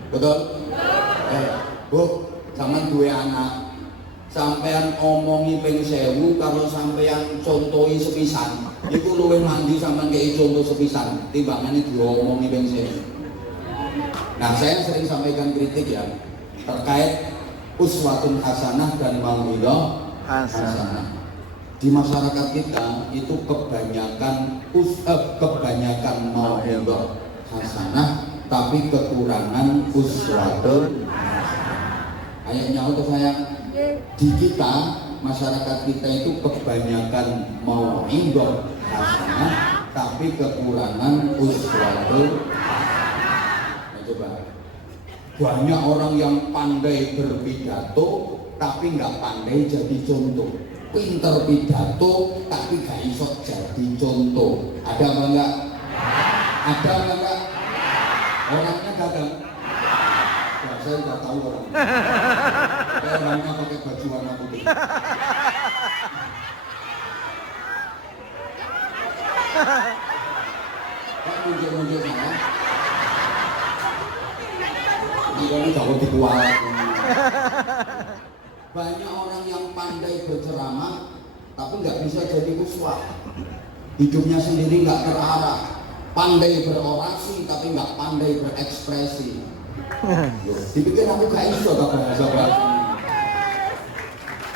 Betul? Bu, zaman 2 anak, sampean omongi ping 1000 kalau sampean contohi sepisan, itu luwih mandi sampean kei contoh sepisan timbangane diomongi ping 1000. Nah, saya sering sampaikan kritik ya terkait uswatun hasanah dan mau'izah hasanah. Di masyarakat kita itu kebanyakan mau'izah hasanah tapi kekurangan uswatun hasanah. Ayatnya untuk saya di kita, masyarakat kita itu kebanyakan mau'izah hasanah tapi kekurangan uswatun hasanah. Coba, banyak orang yang pandai berpidato tapi nggak pandai jadi contoh. Pinter pidato tapi gak iso jadi contoh. Ada apa enggak? Ada apa enggak? Orangnya dagang. Ya, saya udah tahu orang. Orangnya pakai baju warna putih. Kok muncul-muncul sana? Ini gak mau dikuat. Banyak orang yang pandai berceramah, tapi nggak bisa jadi uswah. Hidupnya sendiri nggak terarah. Pandai berorasi, tapi nggak pandai berekspresi. Dipikir aku gak iso tak bahasa bahasa.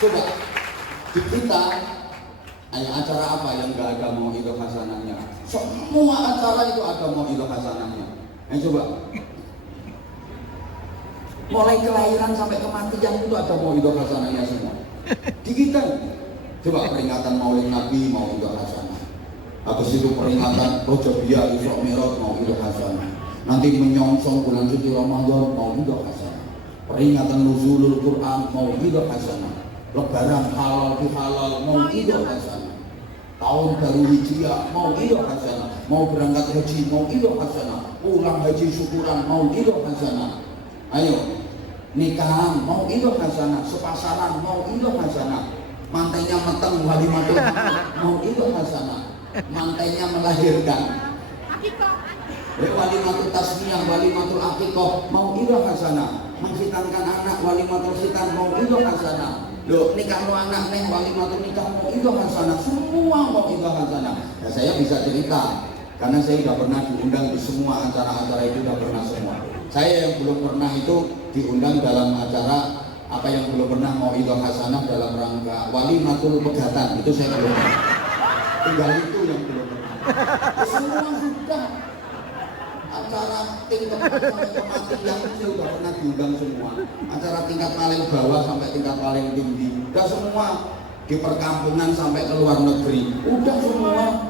Coba di kita hanya acara apa yang nggak ada mau itu hasanahnya? Semua acara itu ada mau itu hasanahnya. Coba. Mulai kelahiran sampai kematian itu ada mau itu hasanahnya semua. Di kita, coba peringatan Maulid Nabi mau itu hasanah. Habis itu peringatan Rojabiyah, Isra Mi'raj mau itu hasanah. Nanti menyongsong bulan suci Ramadan mau itu hasanah. Peringatan nuzulul Quran mau itu hasanah. Lebaran halal bihalal mau itu hasanah. Tahun baru Hijriah mau itu hasanah. Mau berangkat haji mau itu hasanah. Pulang haji syukuran mau itu hasanah. Ayo, nikahan mau itu hasanah, sepasaran mau itu hasanah, mantainya meteng walimatul mau itu hasanah, mantainya melahirkan walimatul tasmiyah, walimatul akikoh mau itu hasanah, menghitankan anak walimatul khitan mau itu hasanah. Loh, nikah lo anak neng walimatul nikah mau itu hasanah, semua mau itu hasanah. Ya saya bisa cerita karena saya sudah pernah diundang di semua acara-acara itu, sudah pernah semua. Saya yang belum pernah itu diundang dalam acara apa yang belum pernah mau itu hasanah dalam rangka walimatul pegatan, itu saya belum pernah. Tinggal itu yang belum pernah. Semua sudah acara tingkat sampai kematian itu sudah pernah diundang semua. Acara tingkat paling bawah sampai tingkat paling tinggi, udah semua. Di perkampungan sampai ke luar negeri, udah semua.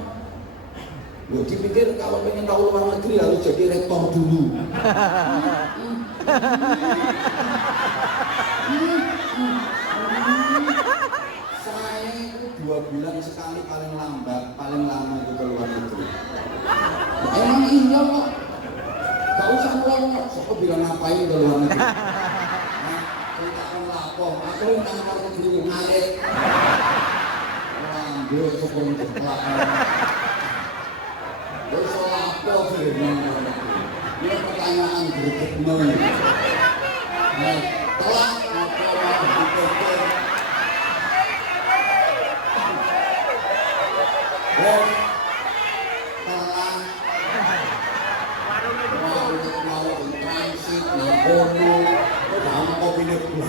Loh, dipikir kalau pengen tahu luar negeri harus jadi rektor dulu. Saya itu 2 bulan sekali paling lambat, paling lama itu ke luar negeri. Emang iya kok. Gak usah keluar, siapa bilang ngapain ke luar negeri? Kita akan lapor, aku yang luar negeri ngalir. Lambil sepuluh jeplak. Terus apa sih ini pertanyaan berikutnya. Telat apa mau dipikir? Telat. Mau transit, kono, sama kopi nebus.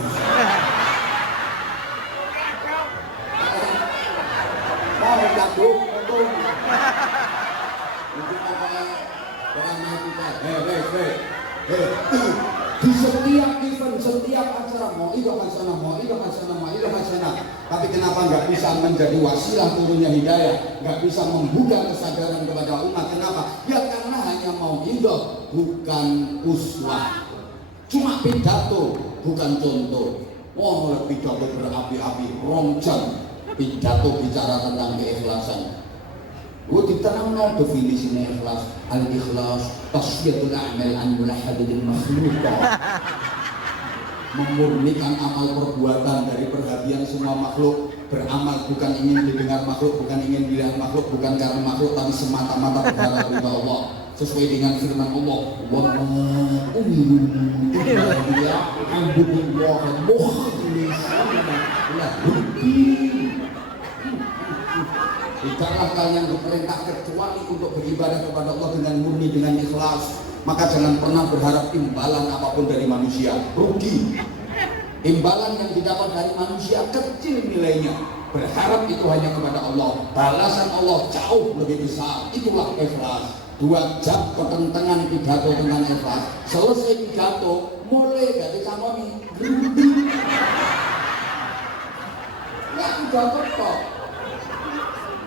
Mau jatuh, betul. Mungkin orang kita, di setiap event, setiap acara mau itu hasanah, mau itu hasanah, mau itu hasanah. Tapi kenapa nggak bisa menjadi wasilah turunnya hidayah, nggak bisa membuka kesadaran kepada umat? Kenapa? Ya karena hanya mau itu, bukan uswah. Cuma pidato, bukan contoh. Oh, mulai pidato berapi-api, rongjan. Pidato bicara tentang keikhlasan. Gue diterang no definisinya ikhlas. Al-ikhlas tasfiyatul a'mal an mulahadatil makhluqah, memurnikan amal perbuatan dari perhatian semua makhluk. Beramal bukan ingin didengar makhluk, bukan ingin dilihat makhluk, bukan karena makhluk, tapi semata-mata berharap kepada Allah sesuai dengan firman Allah, wa ma umiru illa liya'budullaha mukhlishina lahud-din. Tidaklah kalian diperintah kecuali untuk beribadah kepada Allah dengan murni, dengan ikhlas. Maka jangan pernah berharap imbalan apapun dari manusia, rugi. Imbalan yang didapat dari manusia kecil nilainya. Berharap itu hanya kepada Allah. Balasan Allah jauh lebih besar. Itulah ikhlas. 2 jam ketentangan pidato tentang ikhlas. Selesai pidato, mulai dari samoni. Ya udah kok.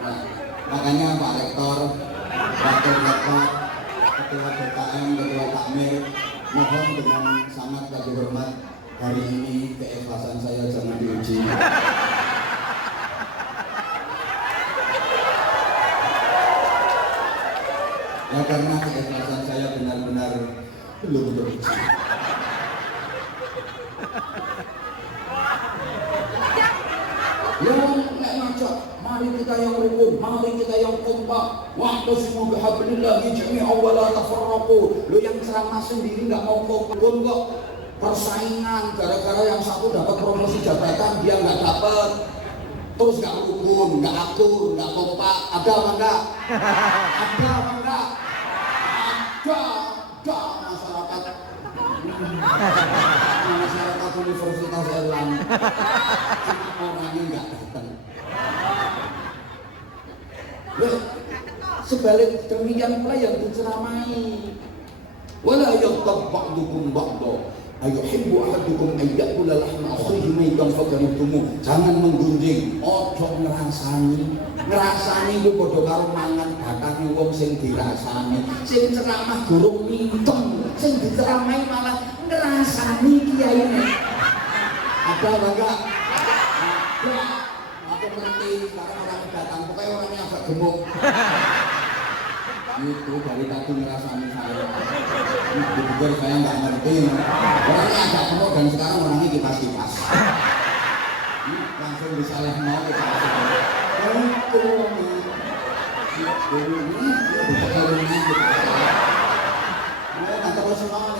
Nah, makanya Pak Rektor, Wakil Rektor, Ketua BKM, Ketua Takmir, mohon dengan sangat kami hormat, hari ini keikhlasan saya jangan diuji. Ya karena keikhlasan saya benar-benar belum teruji. Ya, nggak ngajak. Mari kita yang rukun, mari kita yang komit. Pak, wa'tasimu bihablillahi jami'an wa la tafarraqu. Lo yang ceramah sendiri nggak mau kompon kok. Persaingan gara-gara yang satu dapat promosi jabatan dia nggak dapat. Terus nggak rukun, nggak akur, nggak kompak. Ada apa enggak? Ada apa enggak? Ada masyarakat. Masyarakat Universitas Erlangga. Orangnya nggak datang. Sebalik demikian pula yang diceramai. Wala yaghtab ba'dukum ba'da. Ayuhibbu ahadukum an ya'kula lahma akhihi maytan fakarihtumu. Jangan menggunjing, ojo ngrasani. Ngrasani ku padha karo mangan bakane wong sing dirasani. Sing ceramah gorong mintem, sing diceramahi malah ngrasani kiyaine. Ada apa enggak? Ada. Aku ngerti, sekarang orang datang, pokoknya orangnya agak gemuk. Itu dari tadi ngerasani saya. Dipikir saya nggak ngerti. Orangnya agak gemuk dan sekarang orangnya kipas-kipas. Langsung disalah mau kita kasih. Terus semua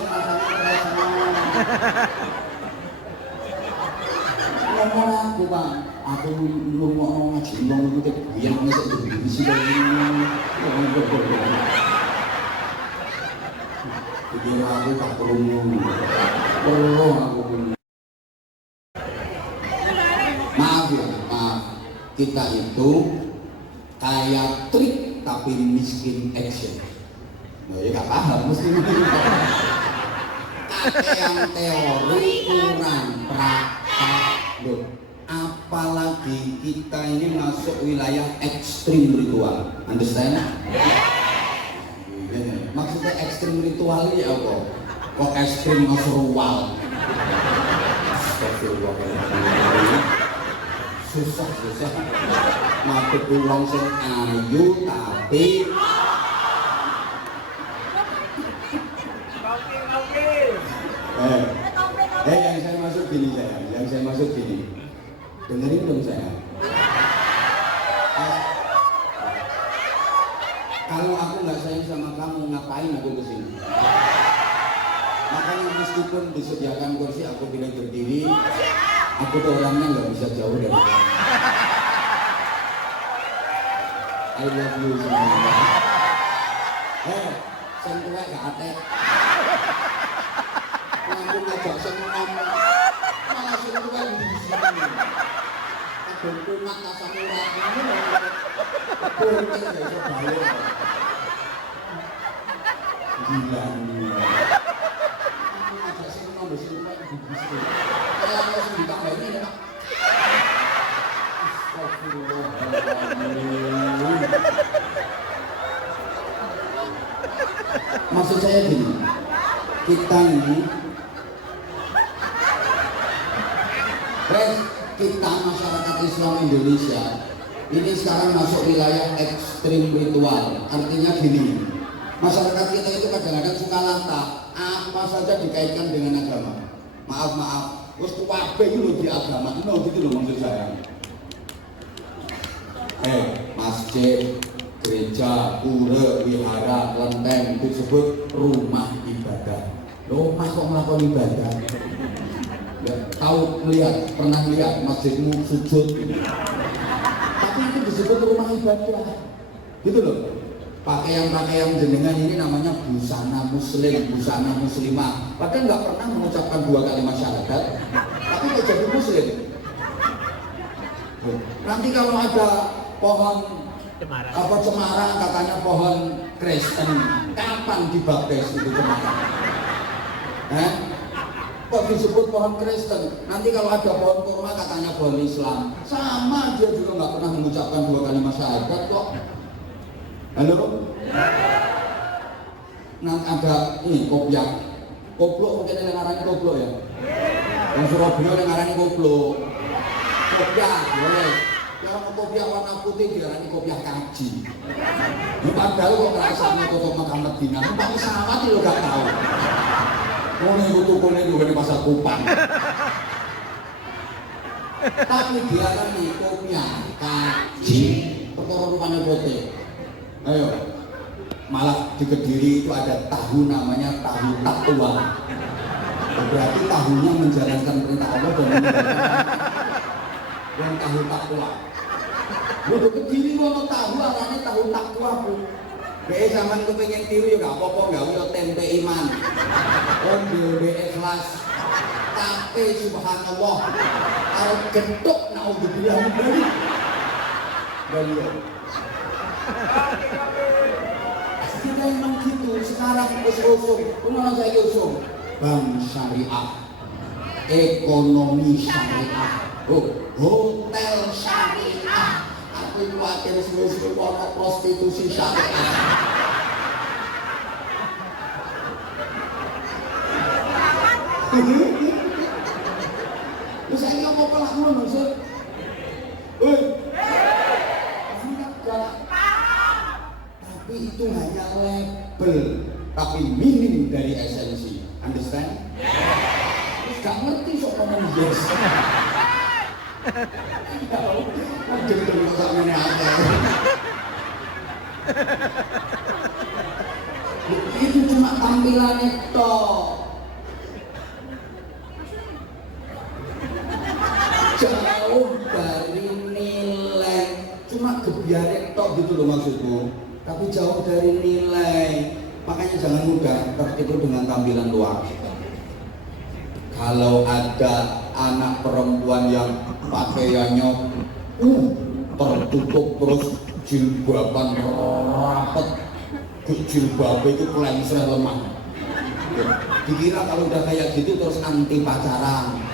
ngomong aku Pak, aku ngomong ngaji ngomong itu biar ngesek jadi di sini. Jadi aku tak perlu aku. Maaf ya, maaf. Kita itu kayak trik tapi miskin action. Nah, ya gak paham mesti yang teori kurang praktek. Loh, apalagi kita ini masuk wilayah ekstrim ritual. Understand? Maksudnya ekstrim ritual ini apa? Kok ekstrim masruwal? Susah mati uang sing ayu tapi yang saya maksud gini dengerin dong saya. Kalau aku nggak sayang sama kamu, ngapain aku kesini? Makanya meskipun disediakan kursi, aku pilih berdiri. Aku tuh orangnya nggak bisa jauh dari kamu. I love you semuanya. Sen tuwek gak ate. Nganggo ngajak sen nom. Malah sen tuwek di sini. Kadang kumat asam urat ini lho. Kuncing gak iso bayar. Gila nih. Aku ngajak sen nom di sini tuwek di sini. Kalau harus ditambahin ya Pak. Maksud saya gini, kita masyarakat Islam Indonesia ini sekarang masuk wilayah ekstrim ritual. Artinya gini, masyarakat kita itu kadang-kadang suka latah, apa saja dikaitkan dengan agama. Maaf, terus kabeh itu di agama, itu gitu loh maksud saya. Masjid, gereja, pura, wihara, kelenteng disebut rumah ibadah. Rumah kok melakukan ibadah? Ya, tahu pernah melihat masjidmu sujud? Tapi itu disebut rumah ibadah, gitu loh. Pakaian jenengan ini namanya busana muslim, busana muslimah. Padahal nggak pernah mengucapkan 2 kalimat syahadat, tapi kok jadi muslim. Nanti kalau ada pohon cemara katanya pohon Kristen, kapan dibaptis itu cemara? Kok disebut pohon Kristen? Nanti kalau ada pohon kurma katanya pohon Islam. Sama, dia juga nggak pernah mengucapkan 2 kalimat syahadat kok. Halo? Nanti ada ini kopiak, koplo mungkin yang ngarani koplo ya. Yang Surabaya yang ngarani koplo. Kopiak boleh. Kalau kopiah warna putih diarani kopiah kaji. Padahal kok rasanya kok makan Medina, numpak pesawat lo gak tahu. Mau nih tukulnya juga di pasar Kupang. Tapi diarani kopiah kaji, perkara rupanya putih. Ayo. Malah di Kediri itu ada tahu namanya tahu takwa. Berarti tahunya menjalankan perintah Allah dan yang tahu takwa. Lu di Kediri mau tahu arane tahu takwa, Bu. Be zaman kepengen tiru ya gak apa-apa, gak usah tempe iman. Ombil be ikhlas. Tapi subhanallah, kalau gentuk naudzubillah dari kita emang gitu. Sekarang terus usung, kemana saya usung? Bank syariah, ekonomi syariah, hotel syariah. Aku khawatir semua prostitusi syariah. Terus saya mau pelak mulu maksud. Tapi itu hanya label, tapi minim dari esensi. Understand? Terus gak ngerti sok ngomong yes. Jadi masak ini apa? Itu cuma tampilannya toh. Jauh dari nilai, cuma gebiarnya tok gitu loh maksudku. Tapi jauh dari nilai, makanya jangan mudah tertipu dengan tampilan luar. Kalau ada anak perempuan yang pakaiannya tertutup terus jilbaban rapat, jilbabnya itu kelengser lemah. Dikira kalau udah kayak gitu terus anti pacaran.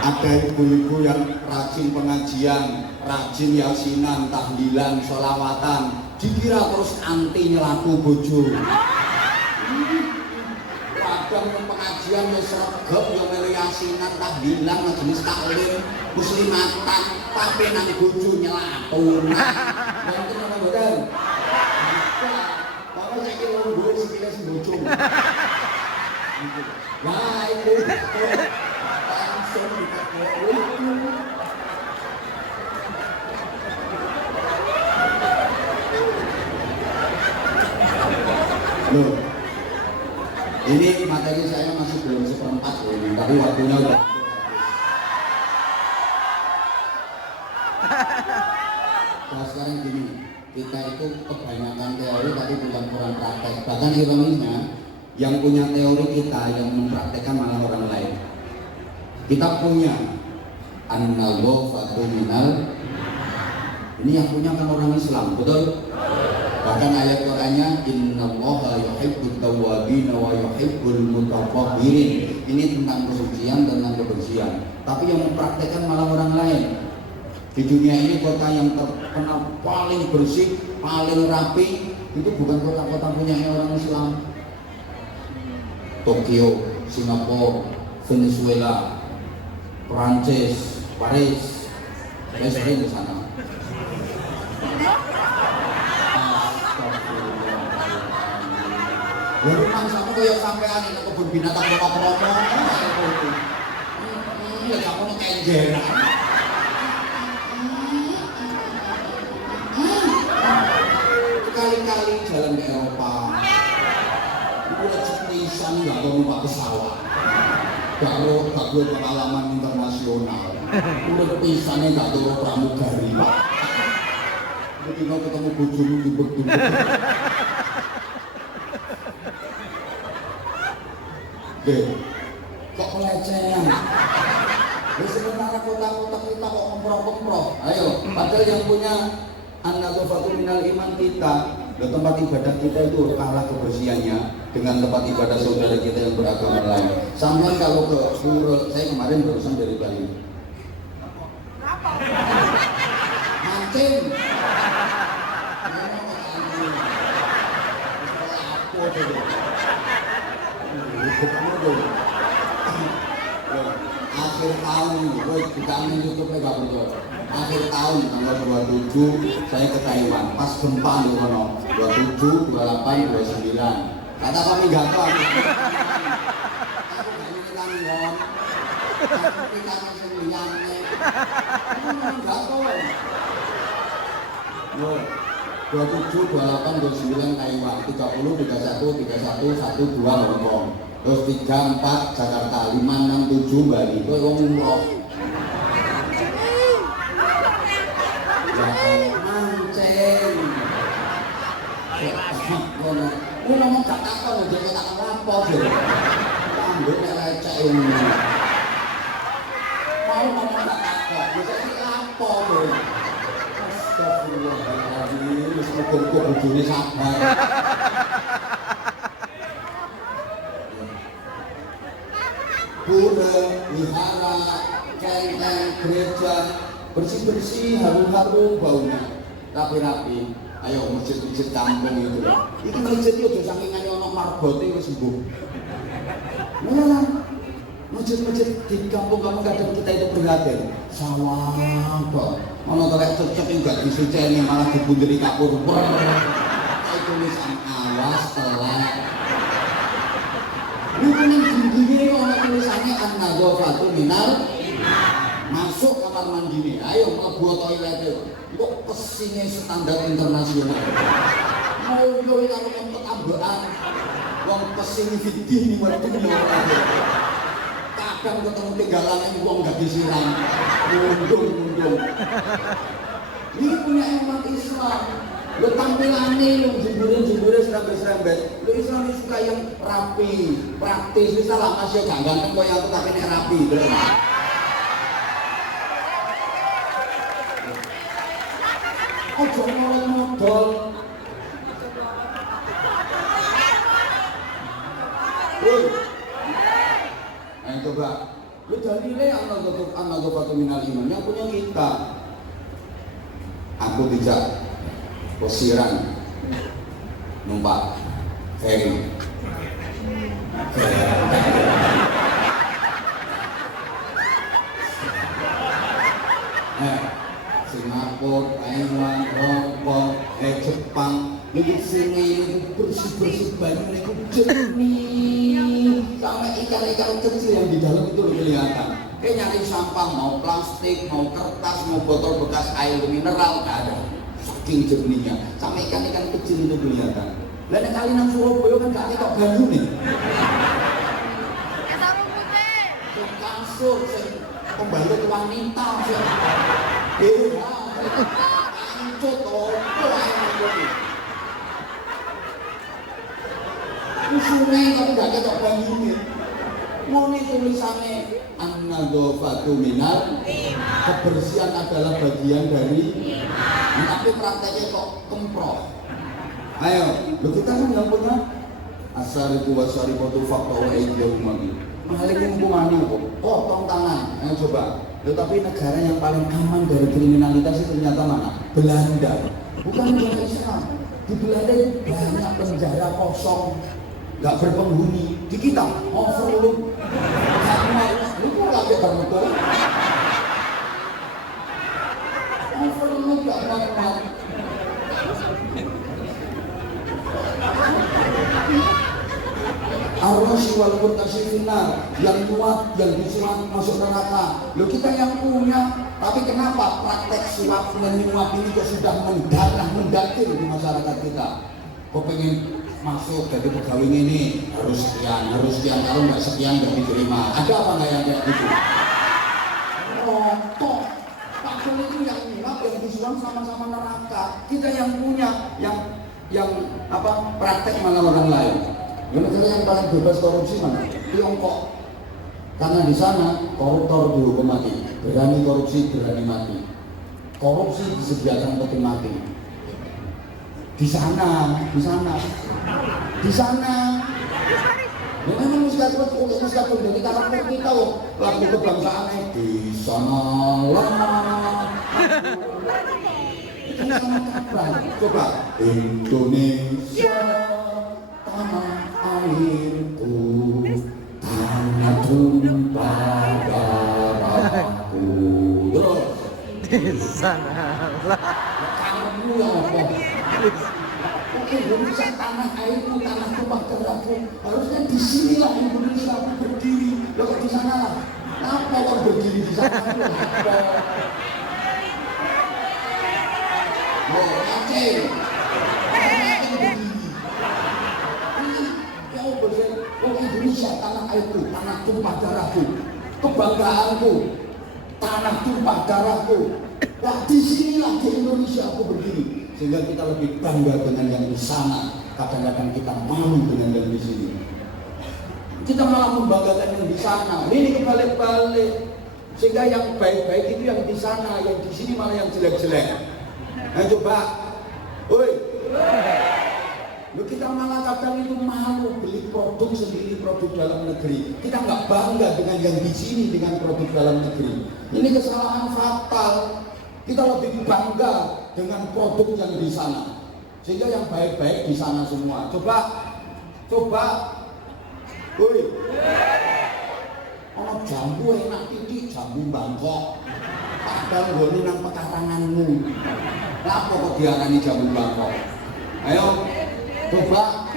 Ada ibu-ibu yang rajin pengajian, rajin yasinan, tahlilan, sholawatan, dikira terus anti nyelaku bojo. Kadang yang pengajian yang sergap, yang melu yasinan, tahlilan, majelis taklim, muslimatan, tapi nang bojo nyelaku. Nah itu nama bodoh. Maka saya kira gue sikile si bojo. Nah itu langsung loh, ini materi saya masih belum seperempat loh, tapi waktunya udah. Nah sekarang gini, kita itu kebanyakan teori tapi bukan kurang praktek. Bahkan ironisnya, yang punya teori kita yang mempraktekkan malah orang lain. Kita punya an-nadhafatu minal, ini yang punya kan orang Islam, betul? Bahkan ayat Qur'annya innallaha yuhibbut tawwabin wa yuhibbul mutatahhirin. Ini tentang kesucian, tentang kebersihan. Tapi yang mempraktekkan malah orang lain. Di dunia ini kota yang terkenal paling bersih, paling rapi itu bukan kota-kota punya orang Islam. Tokyo, Singapura, Venezuela, Perancis, Paris, saya sering ke sana. Ya rumah sama kayak sampean itu kebun binatang promo-promo. Ya kamu nek kenjeran. Sekali-kali jalan ke Eropa. Itu udah cepetisan nggak mau numpak pesawat. Gak perlu pengalaman internasional. Udah pisannya nggak turun pramugari. Ketika ketemu bojomu di berdua. Kok pelecehan? Sementara kota-kota kita kok komproh-komproh. Ayo, padahal yang punya an-nadhafatu minal iman kita, tempat ibadah kita itu kalah kebersihannya dengan tempat ibadah saudara kita yang beragama lain. Sampai kalau ke Pura, saya kemarin barusan dari Bali. Mancing. Akhir tahun, gue juga YouTube gak betul. Akhir tahun tanggal 27 saya ke Taiwan. Pas gempa di sana 27, 28, 29. Kata kami gak tahu. Aku gak ingin tanggung. Tapi karena saya Enggak tahu. Yo, 27, 28, 29 Taiwan, 30, 31, 31, 12 Hongkong, terus 34 Jakarta, 5, 6, 7 Bali. Kowe wong umroh. Mancing. Ini ngomong gak takon, jadi takon lampau sih. Ambil lecek ini. Mau ngomong gak takon, jadi lampau sih. Astagfirullahaladzim, mesti kumpul bujuni sabar. Pura, wihara, kelenteng, gereja, bersih-bersih, harum-harum baunya, rapi-rapi. Ayo masjid-masjid kampung itu. Itu masjid itu udah sakingannya ono marbote wis sembuh. Nah, masjid-masjid di kampung-kampung kadang kita itu prihatin. Sawah kok. Ono telek cecek enggak disuceni malah dibunderi kapur. Kayak tulisan awas telek. Lu kuning tingginya ono tulisannya an-nadhafatu minal masuk kamar mandi nih, ayo mlebu toilet itu. Kok pesine standar internasional. Mau yo karo ketambahan. Wong pesine vidih ning mlebu yo. Kadang ketemu tinggalan iki wong gak disiram. Mundung. Ini punya umat Islam. Lo tampilane lo jembure serempet-serempet. Lo Islam ini suka yang rapi, praktis. Misalnya masih gak ganteng kok yang aku tapi nek rapi. Ojo modal. Ayo coba. Lu dalile an-nadhafatu minal iman yang punya kita. Aku dijak Posiran numpak ferry. Singapura, Taiwan, Hongkong, Jepang, itu sini itu bersih banyu itu jernih, sampai ikan-ikan kecil yang di dalam itu kelihatan. Kayak nyari sampah mau plastik, mau kertas, mau botol bekas air mineral nggak ada, saking jernihnya. Sampai ikan-ikan kecil itu kelihatan. Lain kali nang Surabaya kan gak ketok banyu nih. Kasur, pembalut wanita, ancut opo ae ngono. Sungai tapi gak ketok banyune. Ngono tulisane an-nadhafatu minal kebersihan adalah bagian dari iman. Tapi prakteknya kok kemproh. Ayo, lo kita kan nggak punya asariku wasaribatu fakta wa ijauh magi. Maling hubungannya kok, potong tangan. Ayo coba. Tetapi negara yang paling aman dari kriminalitas itu ternyata mana? Belanda. Bukan negara Islam. Di Belanda itu banyak penjara kosong, nggak berpenghuni. Di kita overload. Lu kok lagi termuka? Overload nggak muat-muat. Arrosi wal mutasifina yang muat, yang disuap masuk neraka. Loh kita yang punya, tapi kenapa praktek suap menyuap ini kok sudah mendatir di masyarakat kita? Kok pengen masuk jadi pegawai ini harus sekian, kalau nggak sekian nggak diterima. Ada apa nggak yang kayak gitu? Rontok. Paksa itu yang nyuap, yang disuap sama-sama neraka. Kita yang punya, yang praktek malah orang lain. Negara yang paling bebas korupsi mana? Tiongkok. Karena di sana koruptor dihukum mati, berani korupsi berani mati. Korupsi disediakan peti mati. Di sana. Memang mustahil dari karakter kita lagu kebangsaannya di sana lah. Coba Indonesia tanah airku, tanah tumpah darahku. Terus di sana lah. kamu yang apa? Indonesia tanah airku, tanah tumpah darahku. Harusnya di sinilah Indonesia berdiri. Lalu di sana lah. Kenapa kok berdiri di sana itu apa? Loh, Aceh. Aceh berdiri. Ya Allah, oh Indonesia tanah airku, tanah tumpah darahku, kebanggaanku, tanah tumpah darahku. Nah disinilah di Indonesia aku berdiri. Sehingga kita lebih bangga dengan yang di sana. Kadang-kadang kita malu dengan yang di sini. Kita malah membanggakan yang di sana. Ini kebalik-balik. Sehingga yang baik-baik itu yang di sana, yang di sini malah yang jelek-jelek. Nah coba, woi, kita malah kadang itu malu beli produk sendiri, produk dalam negeri. Kita nggak bangga dengan yang di sini, dengan produk dalam negeri. Ini kesalahan fatal. Kita lebih bangga dengan produk yang di sana. Sehingga yang baik-baik di sana semua. Coba. Woi. Ono jambu enak titik, jambu Bangkok. Padahal gone nang pekaranganmu. Lah apa kok diarani jambu Bangkok? Ayo. Coba.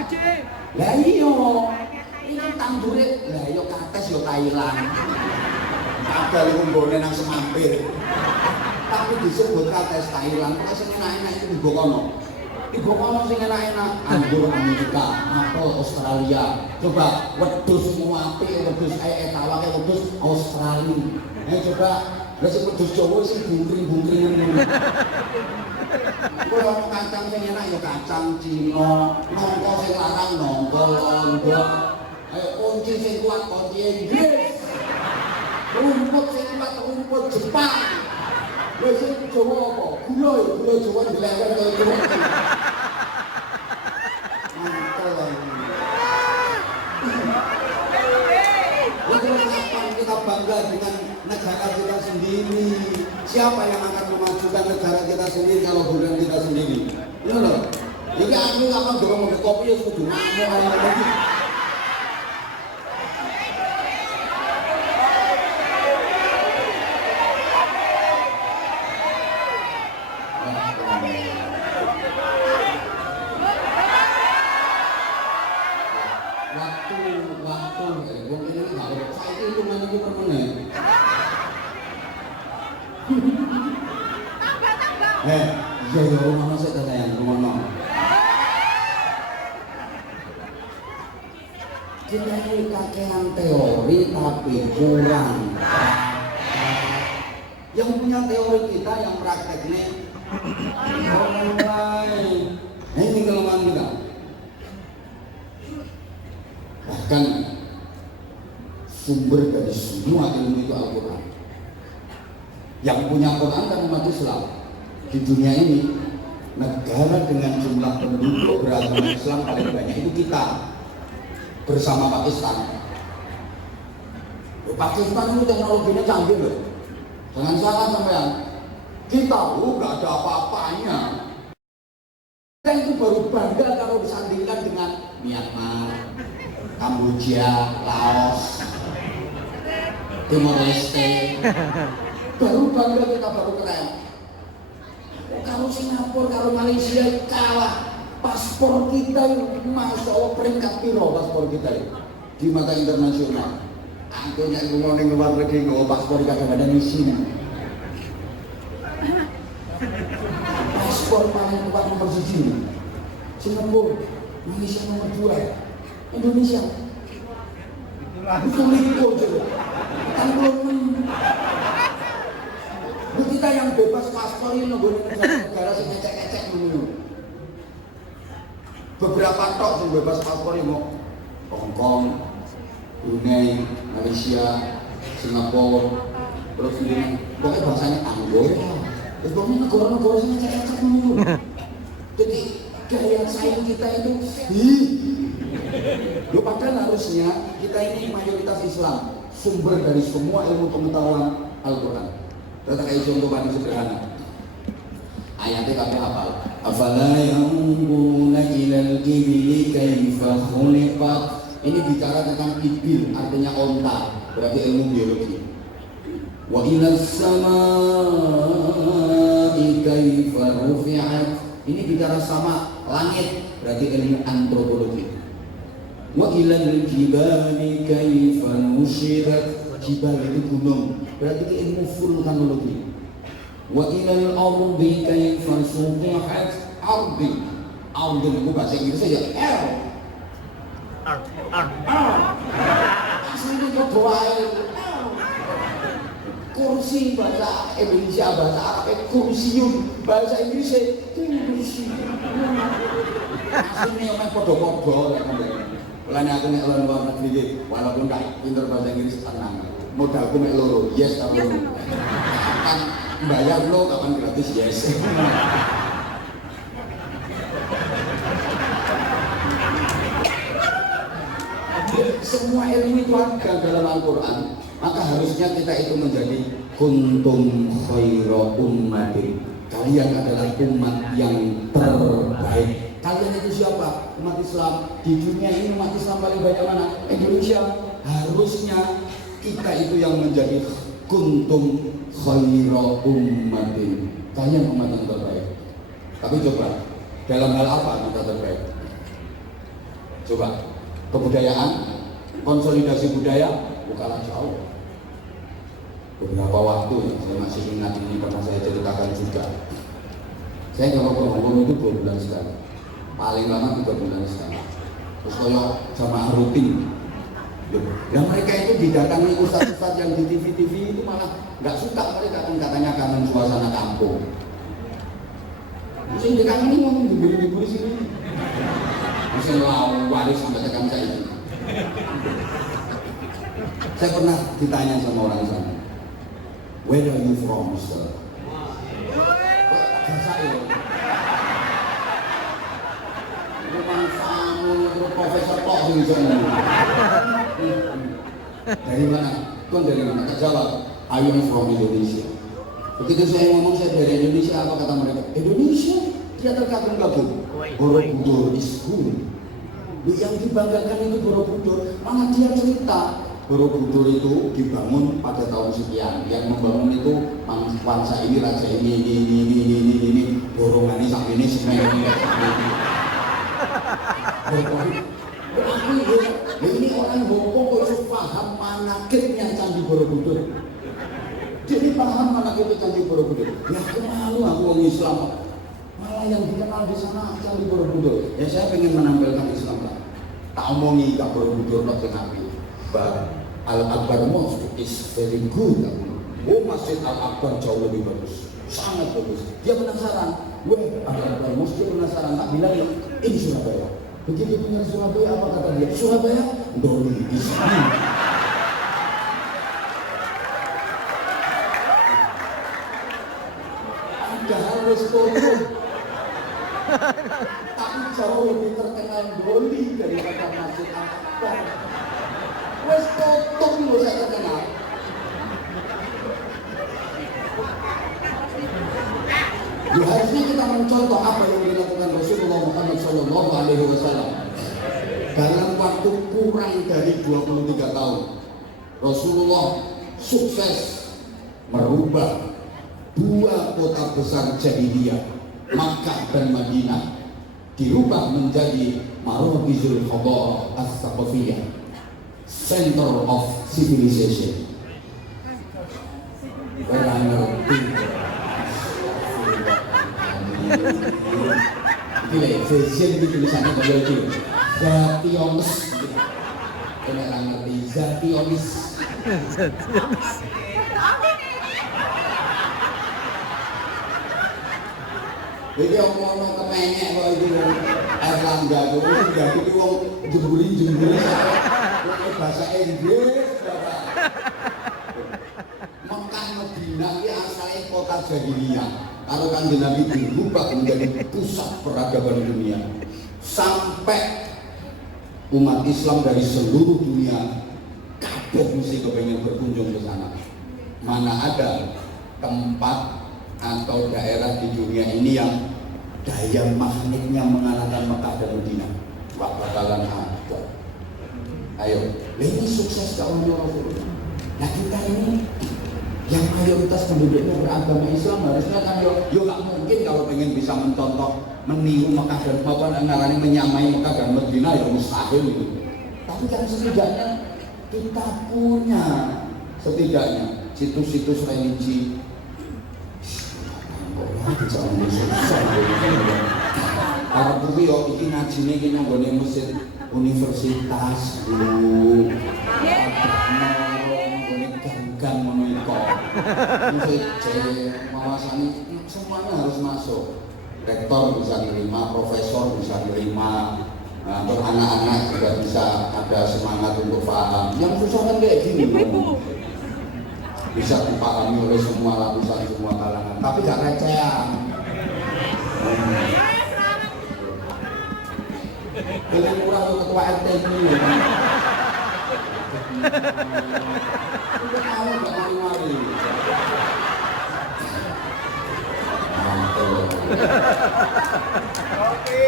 Lah iya. Ini tandure lah yo kates yo Thailand. Padahal iku gone nang Semampir. Tapi disebut kates Thailand, kok sing enak-enak itu di Bokono. Di Bokono sing enak-enak, anggur Amerika, apel Australia. Coba wedhus semua apik, wedhus tawake wedhus Australia. Coba lha sing wedhus Jawa sing bungkring-bungkring ngono. Kok kacang sing enak ya kacang Cina, nongko sing larang nongko Londo. Ayo kunci sing kuat kunci Inggris. Rumput sing kuat rumput Jepang. Wis Jawa apa? Gula Jawa dilewer kaya Jawa. Mantel. Kapan kita bangga dengan negara kita sendiri? Siapa yang akan memajukan negara kita sendiri kalau bukan kita sendiri? Ya loh. Jadi aku kapan dorong mobil kopi ya kudu ngamuk ae lagi. Ya rumah masuk tanya yang rumah. Kita ini kakean teori tapi kurang. Yang punya teori kita yang prakteknya orang lain. Ini kelemahan kita. Bahkan sumber dari semua ilmu itu Al-Quran. Yang punya Quran kan umat Islam. Di dunia ini negara dengan jumlah penduduk beragama Islam paling banyak itu kita bersama Pakistan. Pakistan itu teknologinya canggih loh. Jangan salah sampean. Kita nggak ada apa-apanya. Kita itu baru bangga kalau disandingkan dengan Myanmar, Kamboja, Laos, Timor Leste. Baru bangga kita baru keren. Kalau Singapura, kalau Malaysia kalah. Paspor kita Masya Allah peringkat piro paspor kita di mata internasional. Aku yang ngomong di luar negeri nggak paspor kadang-kadang isi. Paspor paling kuat nomor 1 Singapura, Malaysia nomor 2, Indonesia itu likur coba kan belum kita yang bebas paspor ini nunggu negara sing ngecek-ngecek dulu. Beberapa tok sing bebas paspor ini mau Hongkong, Brunei, Malaysia, Singapura, terus ini pokoknya bahasanya Anggora. Terus pokoknya negara-negara sing ngecek-ngecek dulu. Jadi gaya saing kita itu padahal harusnya kita ini mayoritas Islam, sumber dari semua ilmu pengetahuan Al-Quran. Kita kayak contoh paling sederhana. Ayatnya kami hafal. Afala yanzuruna ilal ibili kaifa khuliqat. Ini bicara tentang ibil, artinya onta, berarti ilmu biologi. Wa ilas samaa'i kaifa rufi'at. Ini bicara sama langit, berarti ilmu antropologi. Wa ilal jibali kaifa nushirat. Jibal itu gunung, berarti itu ilmu vulkanologi. Wa ilal ardi kaifa suqihat ardi. Ardi itu bahasa Inggris ya L. Aslinya itu doain. Kursi bahasa Indonesia, bahasa Arab kursiun, bahasa Inggrisnya kursi. Aslinya yang podo-podo. Lan aku nek luar negeri walaupun gak pinter bahasa Inggris tenang. Modalku mek loro, yes atau no. Kapan bayar lo, kapan gratis, yes. Semua ilmu itu ada dalam Al-Quran. Maka harusnya kita itu menjadi kuntum khaira ummatin. Kalian adalah umat yang terbaik. Kalian itu siapa? Umat Islam. Di dunia ini umat Islam paling banyak mana? Indonesia. Harusnya kita itu yang menjadi kuntum khaira ummatin. Kalian umat yang terbaik. Tapi coba, dalam hal apa kita terbaik? Coba, kebudayaan, konsolidasi budaya, bukanlah jauh. Beberapa waktu ya, saya masih ingat ini pernah saya ceritakan juga. Saya kalau ke Hongkong itu 2 bulan sekali, paling lama 3 bulan sekali. Terus kalau sama rutin. Ya mereka itu didatangi ustaz-ustaz yang di TV-TV itu malah nggak suka, mereka kan katanya kangen suasana kampung. Mesti dekat ini mau dibeli-beli sini. Mesti lau waris sampai tekan saya ini. Saya pernah ditanya sama orang sana, where are you from, Mister? Saya memang kamu profesor kok sih dari mana? Tuan dari mana? Tak jawab. I am from Indonesia. Begitu saya ngomong saya dari Indonesia, apa kata mereka? Indonesia? Dia terkagum-kagum. Borobudur is good. Yang dibanggakan itu Borobudur. Mana dia cerita Borobudur itu dibangun pada tahun sekian. Yang membangun itu bangsa ini, raja ini, borongan ini, sampai ini, semua ini. Ini orang Hongkong kok bisa paham manakibnya Candi Borobudur. Jadi paham manakibnya Candi Borobudur. Ya aku malu aku orang Islam. Malah yang dikenal di sana Candi Borobudur. Ya saya pengen menampilkan Islam lah. Tak omongi Candi Borobudur tak kenapi. But Al-Akbar Mosque is very good. Oh Masjid Al-Akbar jauh lebih bagus. Sangat bagus. Dia penasaran. Al-Akbar Mosque dia penasaran. Tak bilang ya ini Surabaya. Begitu punya Surabaya, apa kata dia? Surabaya, doli Islam. Ada harus turun. Tapi jauh lebih terkenal doli daripada Masjid Al-Akbar. Wes tutup loh saya terkenal. Ya, harusnya kita mencontoh apa yang dilakukan Rasulullah Muhammad SAW. Dalam waktu kurang dari 23 tahun, Rasulullah sukses merubah 2 kota besar jahiliyah, Makkah dan Madinah, dirubah menjadi Marokizul Hadarah As-Saqafiyah, Center of Civilization. Gila ya, fashion itu tulisannya kayak gitu. Zationis. Kena orang ngerti Zationis. Jadi ngomong kemenyek kok itu Erlangga itu jadi wong jemburi bahasa Inggris. Mekah Madinah ini asalnya kota jahiliyah. Kalau Kanjeng Nabi dirubah menjadi pusat peradaban dunia, sampai umat Islam dari seluruh dunia kabeh mesti kepengen berkunjung ke sana. Mana ada tempat atau daerah di dunia ini yang daya magnetnya mengalahkan Mekah dan Madinah? Wah, bakalan ada. Ayo, ini sukses kaumnya Rasulullah. Nah kita ini yang mayoritas penduduknya beragama Islam harusnya kan yo nggak mungkin kalau pengen bisa mencontoh meniru Mekah dan Madinah, menyamai Mekah dan Madinah ya mustahil gitu. Tapi kan setidaknya kita punya setidaknya situs-situs religi. Arep kuwi yo iki ngajine iki nang gone Mesir universitas dulu. Nggone gang-gang ngono iku. Mawasane semuanya harus masuk. Rektor bisa nerima, profesor bisa nerima, untuk anak-anak juga bisa ada semangat untuk paham. Yang susah kan kayak gini, bisa dipahami oleh semua lapisan, semua kalangan, tapi gak recehan. Pilih murah tuh ketua RT ini ya. Udah mau gak mari-mari.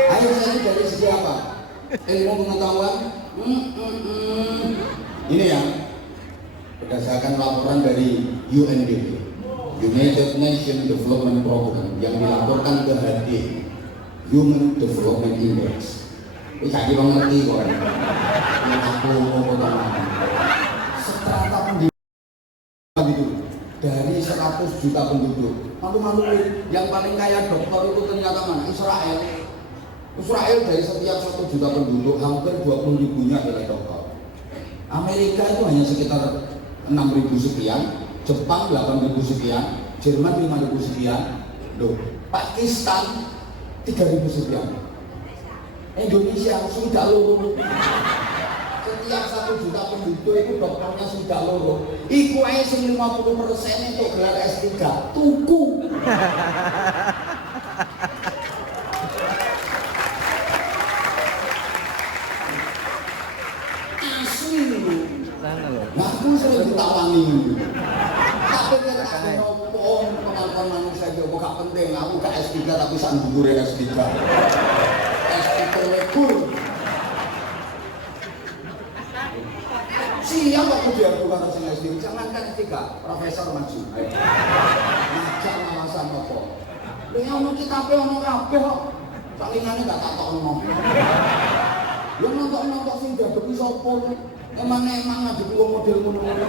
Ayo saya dari segi apa? Ilmu pengetahuan. Ini ya, berdasarkan laporan dari UNDP, United Nations Development Program, yang dilaporkan ke HD, Human Development Index. Ini saya kira ngerti kok. Ini aku mau strata pendidikan gitu dari 100 juta penduduk. Malu-malu yang paling kaya dokter itu ternyata mana? Israel. Israel dari setiap 1 juta penduduk hampir 20 ribunya adalah dokter. Amerika itu hanya sekitar 6.000 sekian, Jepang 8.000 sekian, Jerman 5.000 sekian, loh, Pakistan 3.000 sekian. Indonesia sudah loro. Setiap 1 juta penduduk itu dokternya sudah loro. Iku ae sing 50% untuk gelar S3 tuku. Asli lho. Sana loh. Nah, aku sering ditawani. Tapi kan aku ngomong kemampuan manusia itu gak penting. Aku gak S3 tapi sak dhuwure S3. S3 lekur. Siapa aku biar bukan hasil SD, jangankan S3, profesor maju. Ngajak alasan apa? Ini ono kitabnya ono kabeh kok. Salingannya gak tak tokno. Lu nonton sing dadepi sapa? Emang ngadepi wong model ngono-ngono.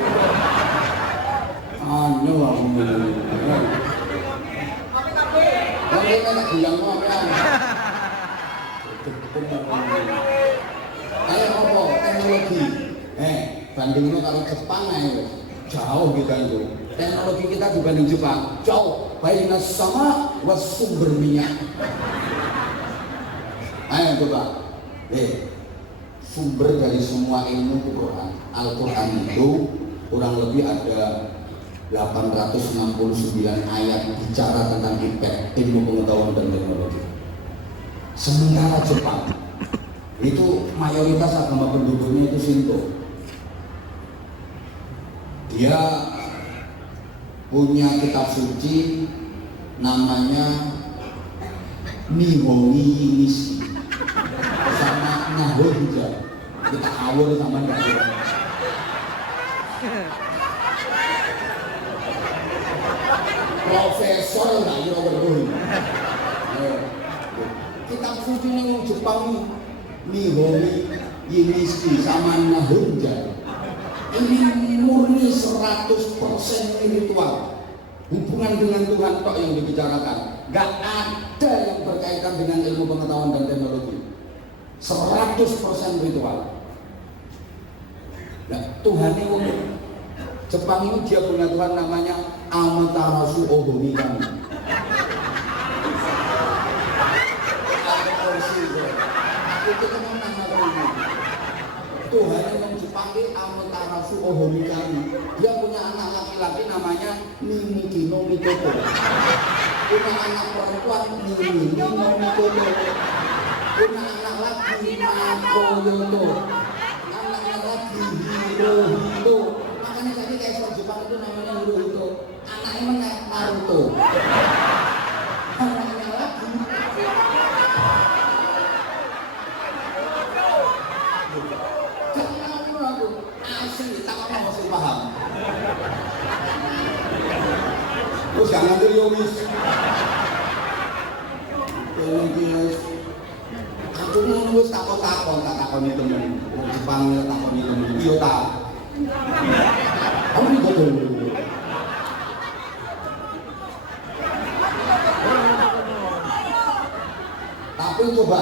Anu lah ngono. Tapi enak bilang apa? Ayo apa? Teknologi. Bandingnya kalau Jepang jauh kita itu. Teknologi kita dibanding Jepang jauh. Baina sama was sumber minyak. Ayo coba. Sumber dari semua ilmu itu Quran. Al-Quran itu kurang lebih ada 869 ayat bicara tentang IPTEK, ilmu pengetahuan dan teknologi. Sementara Jepang itu mayoritas agama penduduknya itu Shinto. Dia punya kitab suci namanya Nihongi Nishi sama Nyahoja. Kita awal sama nggak ada. Profesor nggak kira berdua. Kitab suci yang Jepang Nihongi Nishi sama Nyahoja. Ini murni 100% spiritual. Hubungan dengan Tuhan kok yang dibicarakan. Gak ada yang berkaitan dengan ilmu pengetahuan dan teknologi. 100% spiritual. Nah, Tuhan itu unik. Jepang itu dia punya Tuhan namanya Amaterasu Ohomi Kami. Itu kan nama ini. Tuhan yang Jepang itu Amaterasu Ohomi Kami. Dia punya anak laki-laki namanya Nimikino Mikoto. Punya anak perempuan Nimikino Mikoto. Punya anak laki Makoyoto. Anaknya lagi Hirohito. Makanya tadi kayak Jepang itu namanya Hirohito. Anaknya mana? Naruto. Anaknya lagi asli, tak mau sih paham. Terus jangan ngambil yomis. Aku nunggu takon itu temen. Jepang takon itu temen. Iya tak. Kamu juga betul. Tapi coba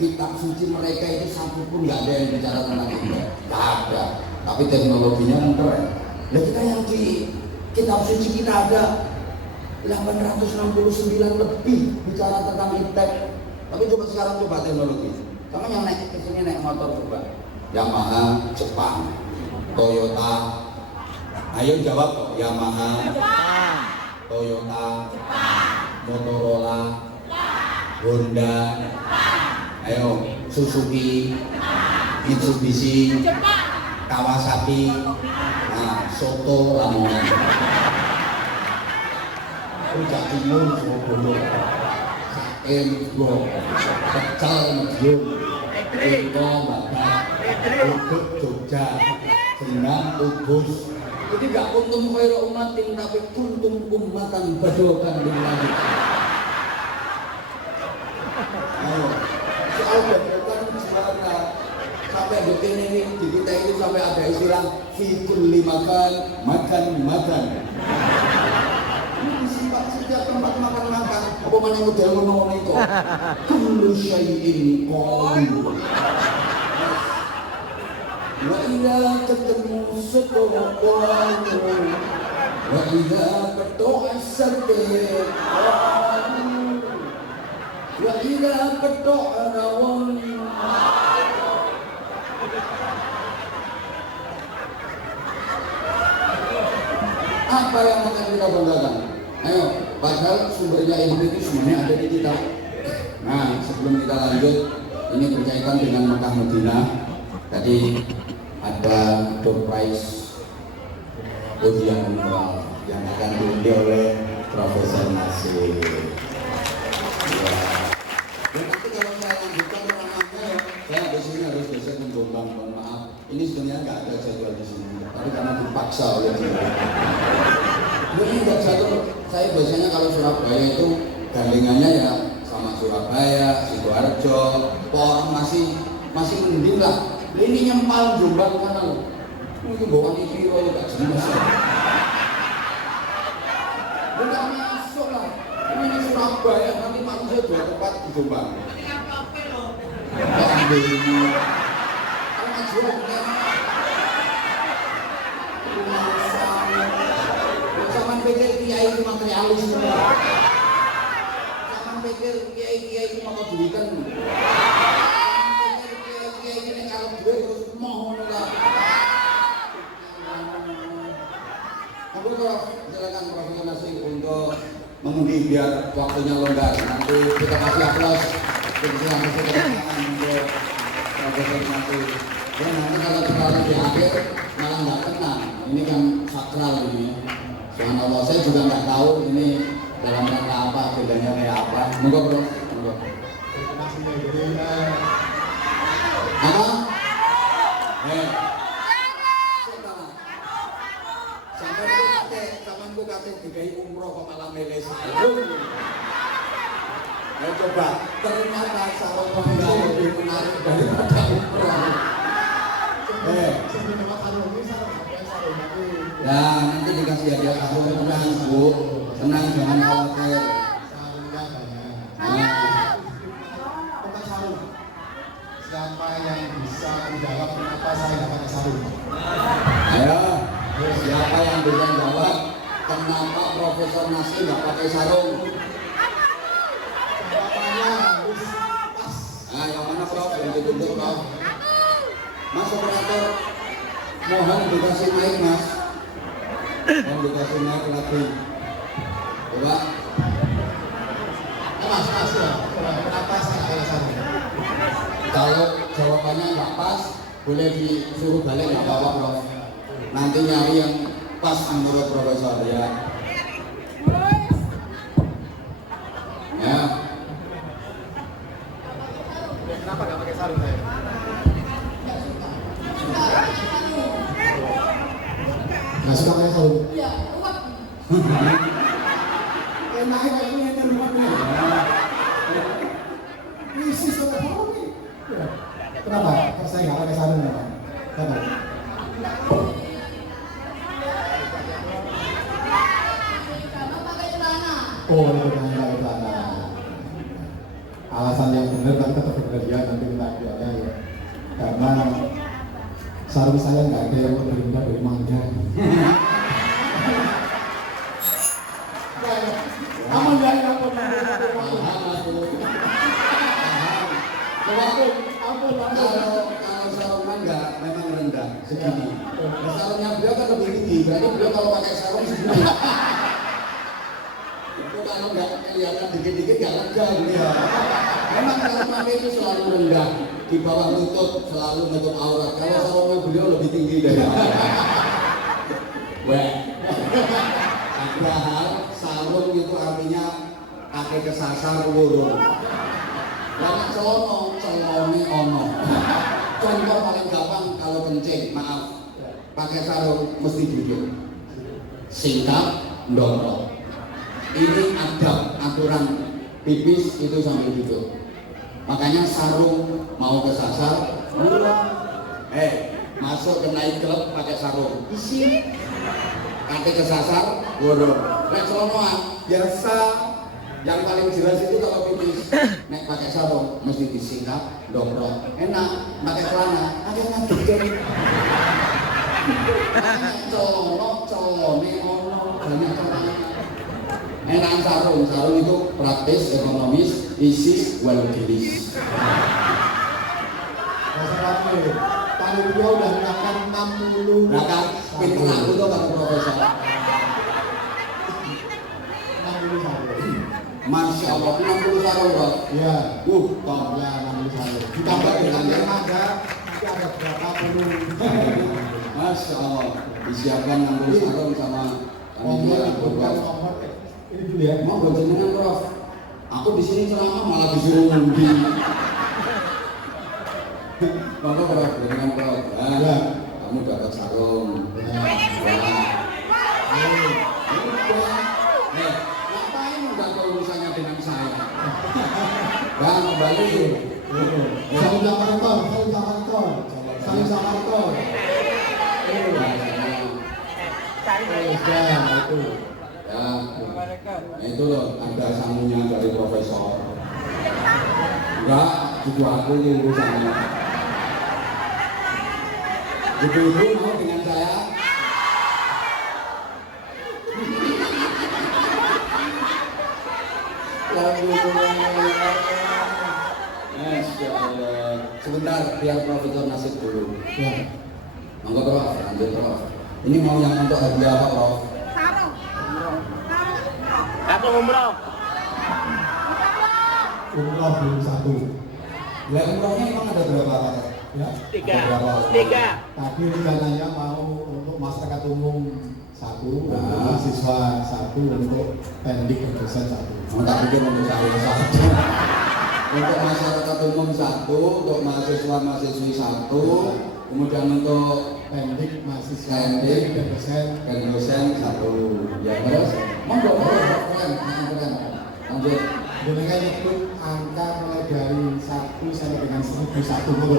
kitab suci mereka itu satu pun nggak ada yang bicara tentang itu, nggak ada. Tapi teknologinya kan keren. Nah kita yang di kitab suci kita ada 869 lebih bicara tentang impact. Tapi coba sekarang coba teknologi. Kamu yang naik ke sini naik motor coba. Yamaha Jepang, Toyota. Ayo jawab kok. Yamaha, Toyota, Motorola, Honda. Ayo Suzuki, Mitsubishi, Kawasaki. Nah, Soto Lamongan. Rujak Timur Surabaya. Embro, pecel medium, eko babat, uduk Jogja, jenang ubus. Jadi gak kuntum khairu umatin tapi kuntum ummatan badokan billahi. Ayo, soal badokan gimana? Sampai begini ini di kita itu sampai ada istilah fikul makan. Setiap tempat makan-makan, apa mana model ngono itu? Kullu syai'in qalu. Wa idza ketemu sekolah, wa idza berdoa sedih, wa idza berdoa rawan. Apa yang akan kita banggakan? Ayo, padahal sumbernya ilmu itu semuanya ada di kita. Nah, sebelum kita lanjut, ini berkaitan dengan Mekah Madinah. Tadi ada door prize ujian umroh yang akan diundi oleh Profesor Nasir. Ya. Dan nanti kalau saya lanjutkan orangnya, saya di sini harus geser ke Jombang. Mohon maaf, ini sebenarnya nggak ada jadwal di sini, tapi karena dipaksa oleh dia. Ini nggak jatuh. Saya biasanya kalau Surabaya itu gandengannya ya sama Surabaya, Sidoarjo, orang masih mending lah. Ini nyempal Jombang sana loh. Ini bawaan itu gak jelas. Bukan masuk lah. Ini Surabaya nanti manusia dua tempat di Jombang. Zaman pikir kiai itu materialis semua. Zaman pikir kiai itu mau duitan. Kiai ini kalau duit terus mohon lah. Aku kalau silakan Profesor Nasir untuk mengundi biar waktunya longgar. Nanti kita kasih aplaus. Kita kasih untuk Profesor Nasir. Ya nanti kalau kita di akhir malah nggak tenang. Ini kan sakral ini. Subhanallah, saya juga nggak tahu ini dalam rangka apa, bedanya kayak apa. Moga bro, moga. Apa? Sampai ku kate digawe umroh kok malah milih sarung. Ayo coba, ternyata sarung penggal lebih menarik daripada umroh. Nah, nanti dikasih hadiah sarung, tenang Bu, tenang jangan khawatir. Tentang sarung, siapa yang bisa menjawab kenapa saya nggak pakai sarung? Ayo, siapa yang bisa jawab kenapa Profesor Nasir nggak pakai sarung? Jawabannya harus pas. Nah, yang mana Prof? Yang ditunjuk Prof? Mas operator, mohon dikasih mic Mas. Mohon dikasih mic lagi. Coba. Mas ya, kenapa saya nggak pakai sarung? Kalau jawabannya nggak pas, boleh disuruh balik nggak apa-apa Prof. Nanti nyari yang pas menurut Profesor ya. Ya. Kenapa nggak pakai sarung saya? Nggak suka pakai sarung? Iya, uap. Enaknya kayak punya yang rumahnya. Isi suka sarung nih. Kenapa? Kok saya nggak pakai sarung kenapa? Kenapa? Oh, itu hanya ke sana. Alasan yang benar kan tetap benar ya, nanti kita jualnya ya. Karena sarung saya nggak ada yang berbeda dari mangga. Kamu nggak ampun. Kalau sarung mangga memang rendah segini. Sarungnya beliau kan lebih tinggi, berarti beliau kalau pakai sarung segini. Itu kalau nggak kelihatan dikit-dikit nggak lega beliau. Memang sarung mangga itu selalu rendah, di bawah lutut, selalu menutup aurat. Kalau sarungnya beliau lebih tinggi dari weh. Padahal sarung itu artinya pakai kesasar wurung. Banyak celone ono. Contoh paling gampang kalau kencing, maaf, pakai sarung mesti jujur, singkat, ndorong. Ini adab aturan pipis itu sampai jujur. Makanya sarung mau kesasar, masuk ke naik klub pakai sarung, isi, pakai kesasar, wurung. Nek celonoan biasa. Yang paling jelas itu kalau pipis, nek pakai sarung mesti disingkat, domprot, enak, pakai celana, akhirnya gede. Celone ono, banyak celana. Enak sarung itu praktis, ekonomis, isis, well gilis. Masalahnya, panitia udah menangkan 60. Nah kan, pinter aku tuh kan profesor. 60 sarung. Masya Allah, 60 sarung bro. Iya. Tom. Ya, 60 sarung. Ditambah dengan yang ada, nanti ada berapa puluh. Masya Allah, disiapkan 60 sarung sama Nomor, panitia. nomor. Ini dulu ya. Mau berjenengan Prof. Aku di sini ceramah malah disuruh ngundi. Maka Prof, berjenengan Prof. Ya. Kamu dapat sarung. Ngapain mengganggu urusannya dengan saya? Bang, kembali. Saling Jakarta, saling Jakarta, saling Jakarta. Ya, itu. Ya, itu loh, ada sangunya dari profesor. Enggak, itu aku ini urusannya. Ibu-ibu mau dengan saya? Masya Allah. Sebentar, biar Profesor nasib dulu. Ya. Monggo Prof, lanjut Prof. Ini mau yang untuk hadiah apa Prof? Sarung. Aku umroh. Umroh belum satu. Ya umrohnya emang ada berapa Pak? Ya. Tiga. Ada berapa? Tiga. Tadi rencananya mau untuk masyarakat umum satu, untuk Nah. mahasiswa satu, untuk pendik dan dosen satu. Mau tak pikir untuk saya satu. Untuk masyarakat umum satu, untuk mahasiswa-mahasiswi satu, kemudian untuk Pendik, mahasiswa, Pendik. dan dosen. dan dosen satu. Ya terus, monggo keren. Lanjut. Dengan nyebut angka mulai dari 1 sampai dengan 1001 dulu.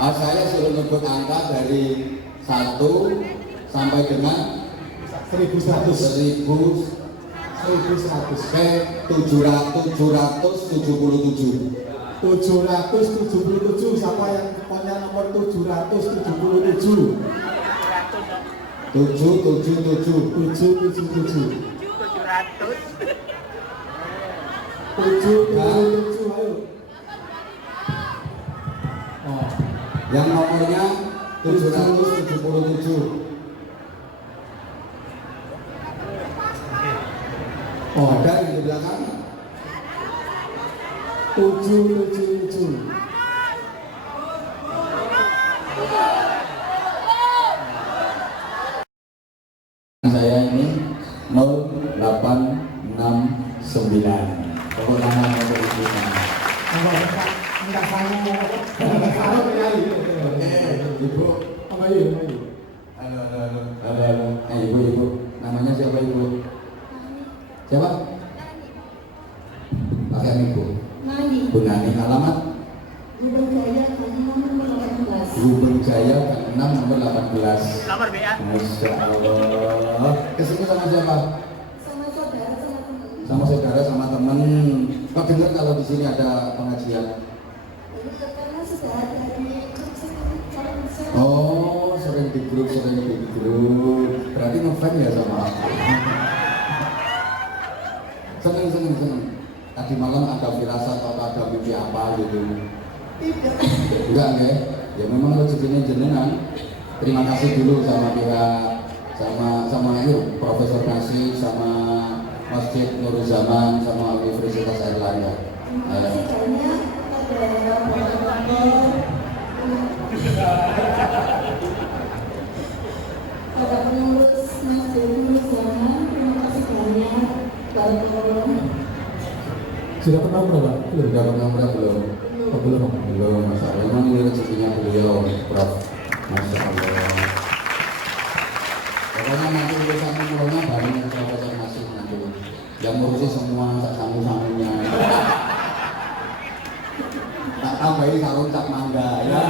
Saya suruh nyebut angka dari 1 sampai dengan 1100. 1100. 1100. 777. 777, siapa yang punya nomor 777? 777. 777. 700. 777, ayo. Oh, Yang nomornya 777. Oh, ada yang di belakang? 777. Saya ini 0869. Pokok nama nomor ibu. Enggak salah mau apa? Enggak salah kali. Ibu. Apa yuk? Halo. Ibu. Namanya siapa ibu? Siapa? Pakai ibu. Bu Nani. Alamat? Gubeng Jaya 6 nomor 18. Nomor BA. Masya Allah. Kesini sama siapa? Sama saudara sama saudara, sama temen. Kok dengar kalau di sini ada pengajian? Karena sudah ada di Oh, sering di grup. Berarti ngefan ya sama aku. Seneng. Tadi malam ada firasat atau ada mimpi apa gitu? Enggak ya? Ya memang rezekinya jenengan. Terima kasih dulu sama pihak, sama itu Profesor Nasib, sama Masjid Nurul Zaman, sama Universitas Airlangga. Pada pengurus Masjid Nurul Zaman, terima kasih banyak. Sudah pernah berapa? Sudah pernah belum? Belum, Masya Allah. Memang ini rezekinya beliau, Prof. Masya Allah. Pokoknya nanti urusan umurnya bareng dengan Profesor Nasib nanti. Yang ngurusi semua samu-samunya. Tak tambahi sarung cap mangga ya.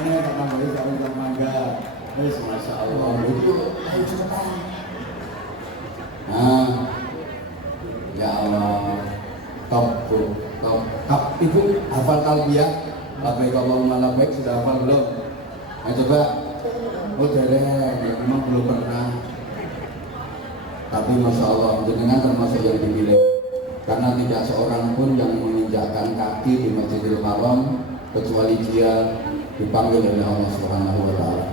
Ini tak tambahi sarung cap mangga. Masya Allah. Itu ayo cepetan. Nah, ya Allah. Top. Ibu hafal talbiyah? Labbaik Allahumma labbaik sudah hafal belum? Nah coba. Oh dereng, memang belum pernah. Tapi Masya Allah, jenengan termasuk yang dipilih. Karena tidak seorang pun yang menginjakkan kaki di Masjidil Haram kecuali dia dipanggil oleh Allah Subhanahu wa Ta'ala.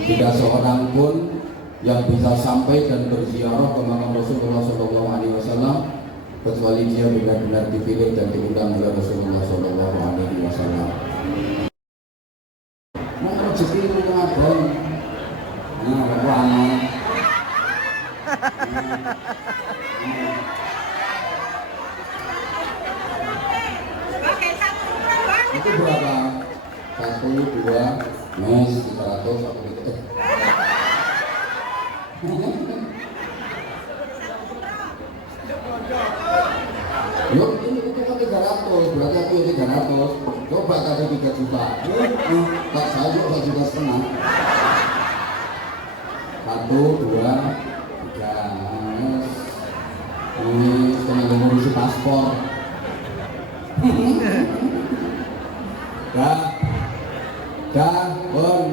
Tidak seorang pun yang bisa sampai dan berziarah ke makam Rasulullah SAW kecuali dia benar-benar dipilih dan diundang oleh Rasulullah SAW. Mau rezeki itu ngabon. Nah, wangi. Itu berapa? 1, 2, mes 300 apa gitu. Yuk, ini itu kan 300, berarti aku ya 300. Coba kasih 3 juta. Tak saya juga 1,5 juta. 1, 2, 3. Ini setengah ngurusi paspor. Bon.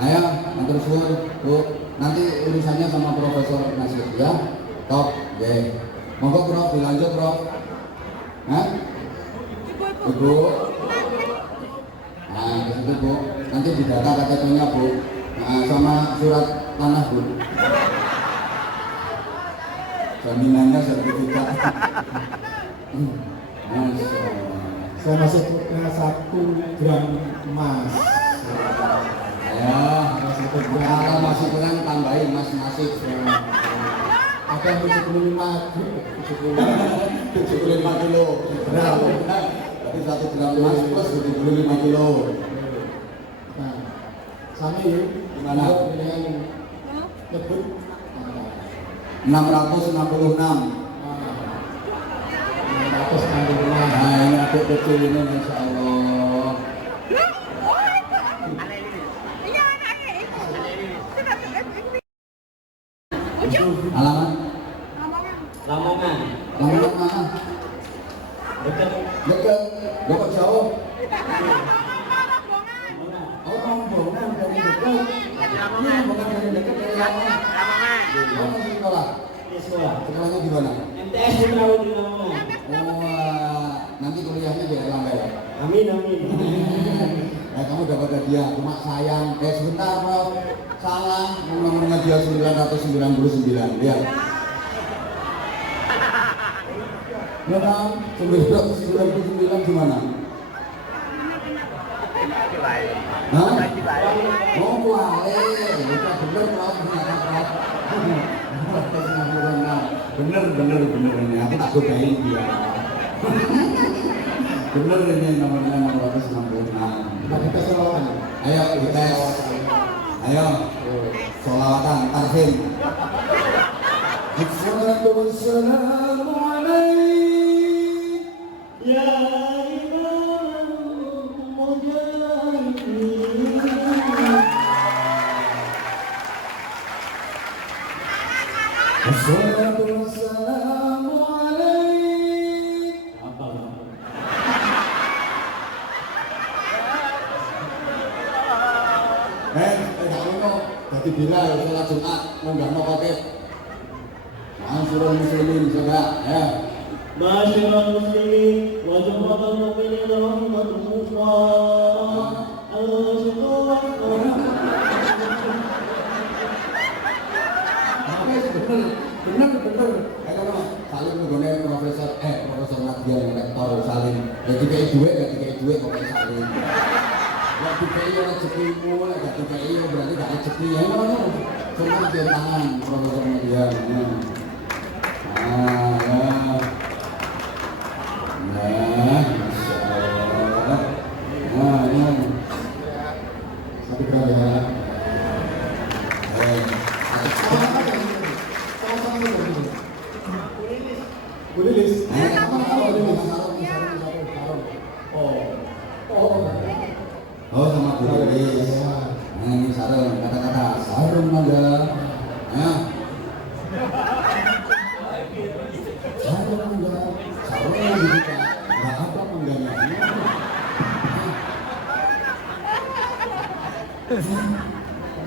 Ayo, antar suwun, Bu. Nanti urusannya sama Profesor Nasib ya. Top, deh. Monggo Prof, dilanjut Prof. Hah? Ibu. Nah, ke situ Bu. Nanti didata KTP-nya Bu. Nah, sama surat tanah Bu. Jaminannya sertifikat. Masya Allah. Saya masih punya 1 gram emas. Ya, kalau masih kurang tambahin Mas Nasib. Ada yang 75 kilo. Benar. Tapi 1 gram emas plus 75 kilo. Nah, Sami Gimana? dengan nyebut 666. Nah, ini adik kecil ini Masya Allah. Alamat? Lamongan. Lamongan mana? Dekat. Bapak jauh. Oh, Rombongan dari dekat. Ini bukan dari dekat, dari Lamongan. Oh, masih sekolah? Sekolah. Sekolahnya di mana? MTS Gunawan di Lamongan. Oh, nanti kuliahnya di Erlangga ya? Amin. Kamu dapat hadiah, cuma sayang. Sebentar Prof, salah. Nomornya dia 999, lihat. Ya kan, 999 gimana? Hah? Oh, kuali. Udah bener Prof, ternyata Prof. Bener ini, aku tak godain dia. Bener ini nomornya 966. kita selawan. Ayo dites. Ayo. Sholawatan tarhim. Assalatu wassalamu alaik ya imam mujahidin. Wassalatu wassalamu alaik. Apa? Gak ngono, dadi bila sholat Jumat munggahno khotib. Masyurul muslimin coba ya. Masyarul muslimin wa jumlatul mu'minin rahimahumullah. Bener. Salim nggone Profesor Madian rektor Salim. Jadi kayak duit kok Salim. Ya dikai rezekimu, gak dikai berarti gak rezeki ya ngono. Cuma dia tangan Profesor Madian. Satu kali ya. Kulilis. Oh sama Kulilis. Nah ini sarung, kata-kata sarung naga. Ya. Sarung naga. Sarung yang dibuka. Nggak apa mengganggu.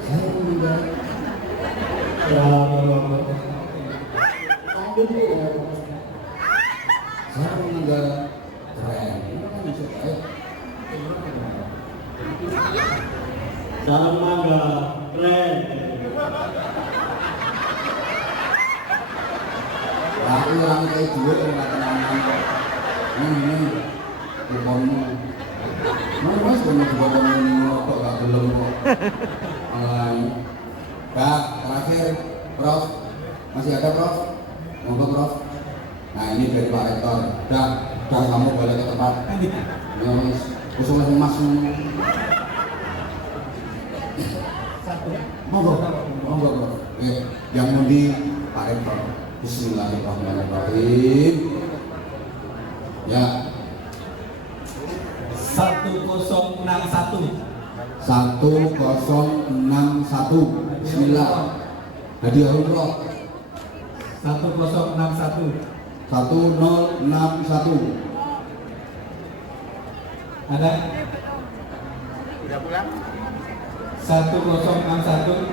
Sarung naga. Sarung naga. Keren. Ini kan bisa baik. Sarung mangga keren. Aku orang kayak duit kalau nggak tenang. Ini kuponmu. Mas banyak kuponmu ini kok nggak belum kok. Kak, terakhir, Prof. Masih ada Prof? Monggo Prof. Nah ini dari Pak Rektor. Dah kamu boleh ke tempat. Ya wis, usul emas. Monggo Prof. Yang mundi Pak Rektor. Bismillahirrahmanirrahim. Ya. 1061. 1061. Bismillah. Hadiah umroh 1061. 1061. Ada? Udah pulang? 1061.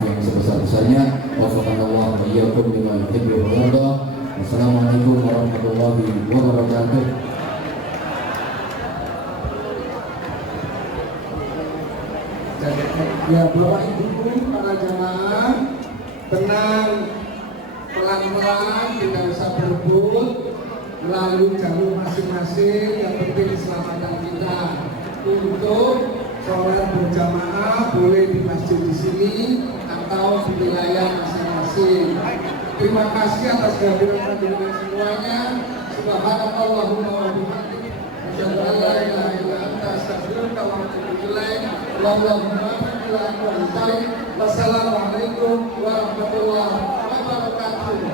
Yang sebesar-besarnya, wafakanallah wa iyyakum lima yuhibbu wa yarda. Wassalamualaikum warahmatullahi wabarakatuh. Ya Bapak Ibu para jamaah, tenang, pelan-pelan, tidak usah berebut, melalui jalur masing-masing. Yang penting keselamatan kita. Untuk sholat berjamaah boleh di masjid di sini atau di wilayah masing-masing. Terima kasih atas kehadiran panjenengan semuanya. Subhanallahumma wa bihamdihi, asyhadu an la ilaha illa anta, astaghfiruka wa atubu ilaik. Wassalamualaikum warahmatullahi wabarakatuh.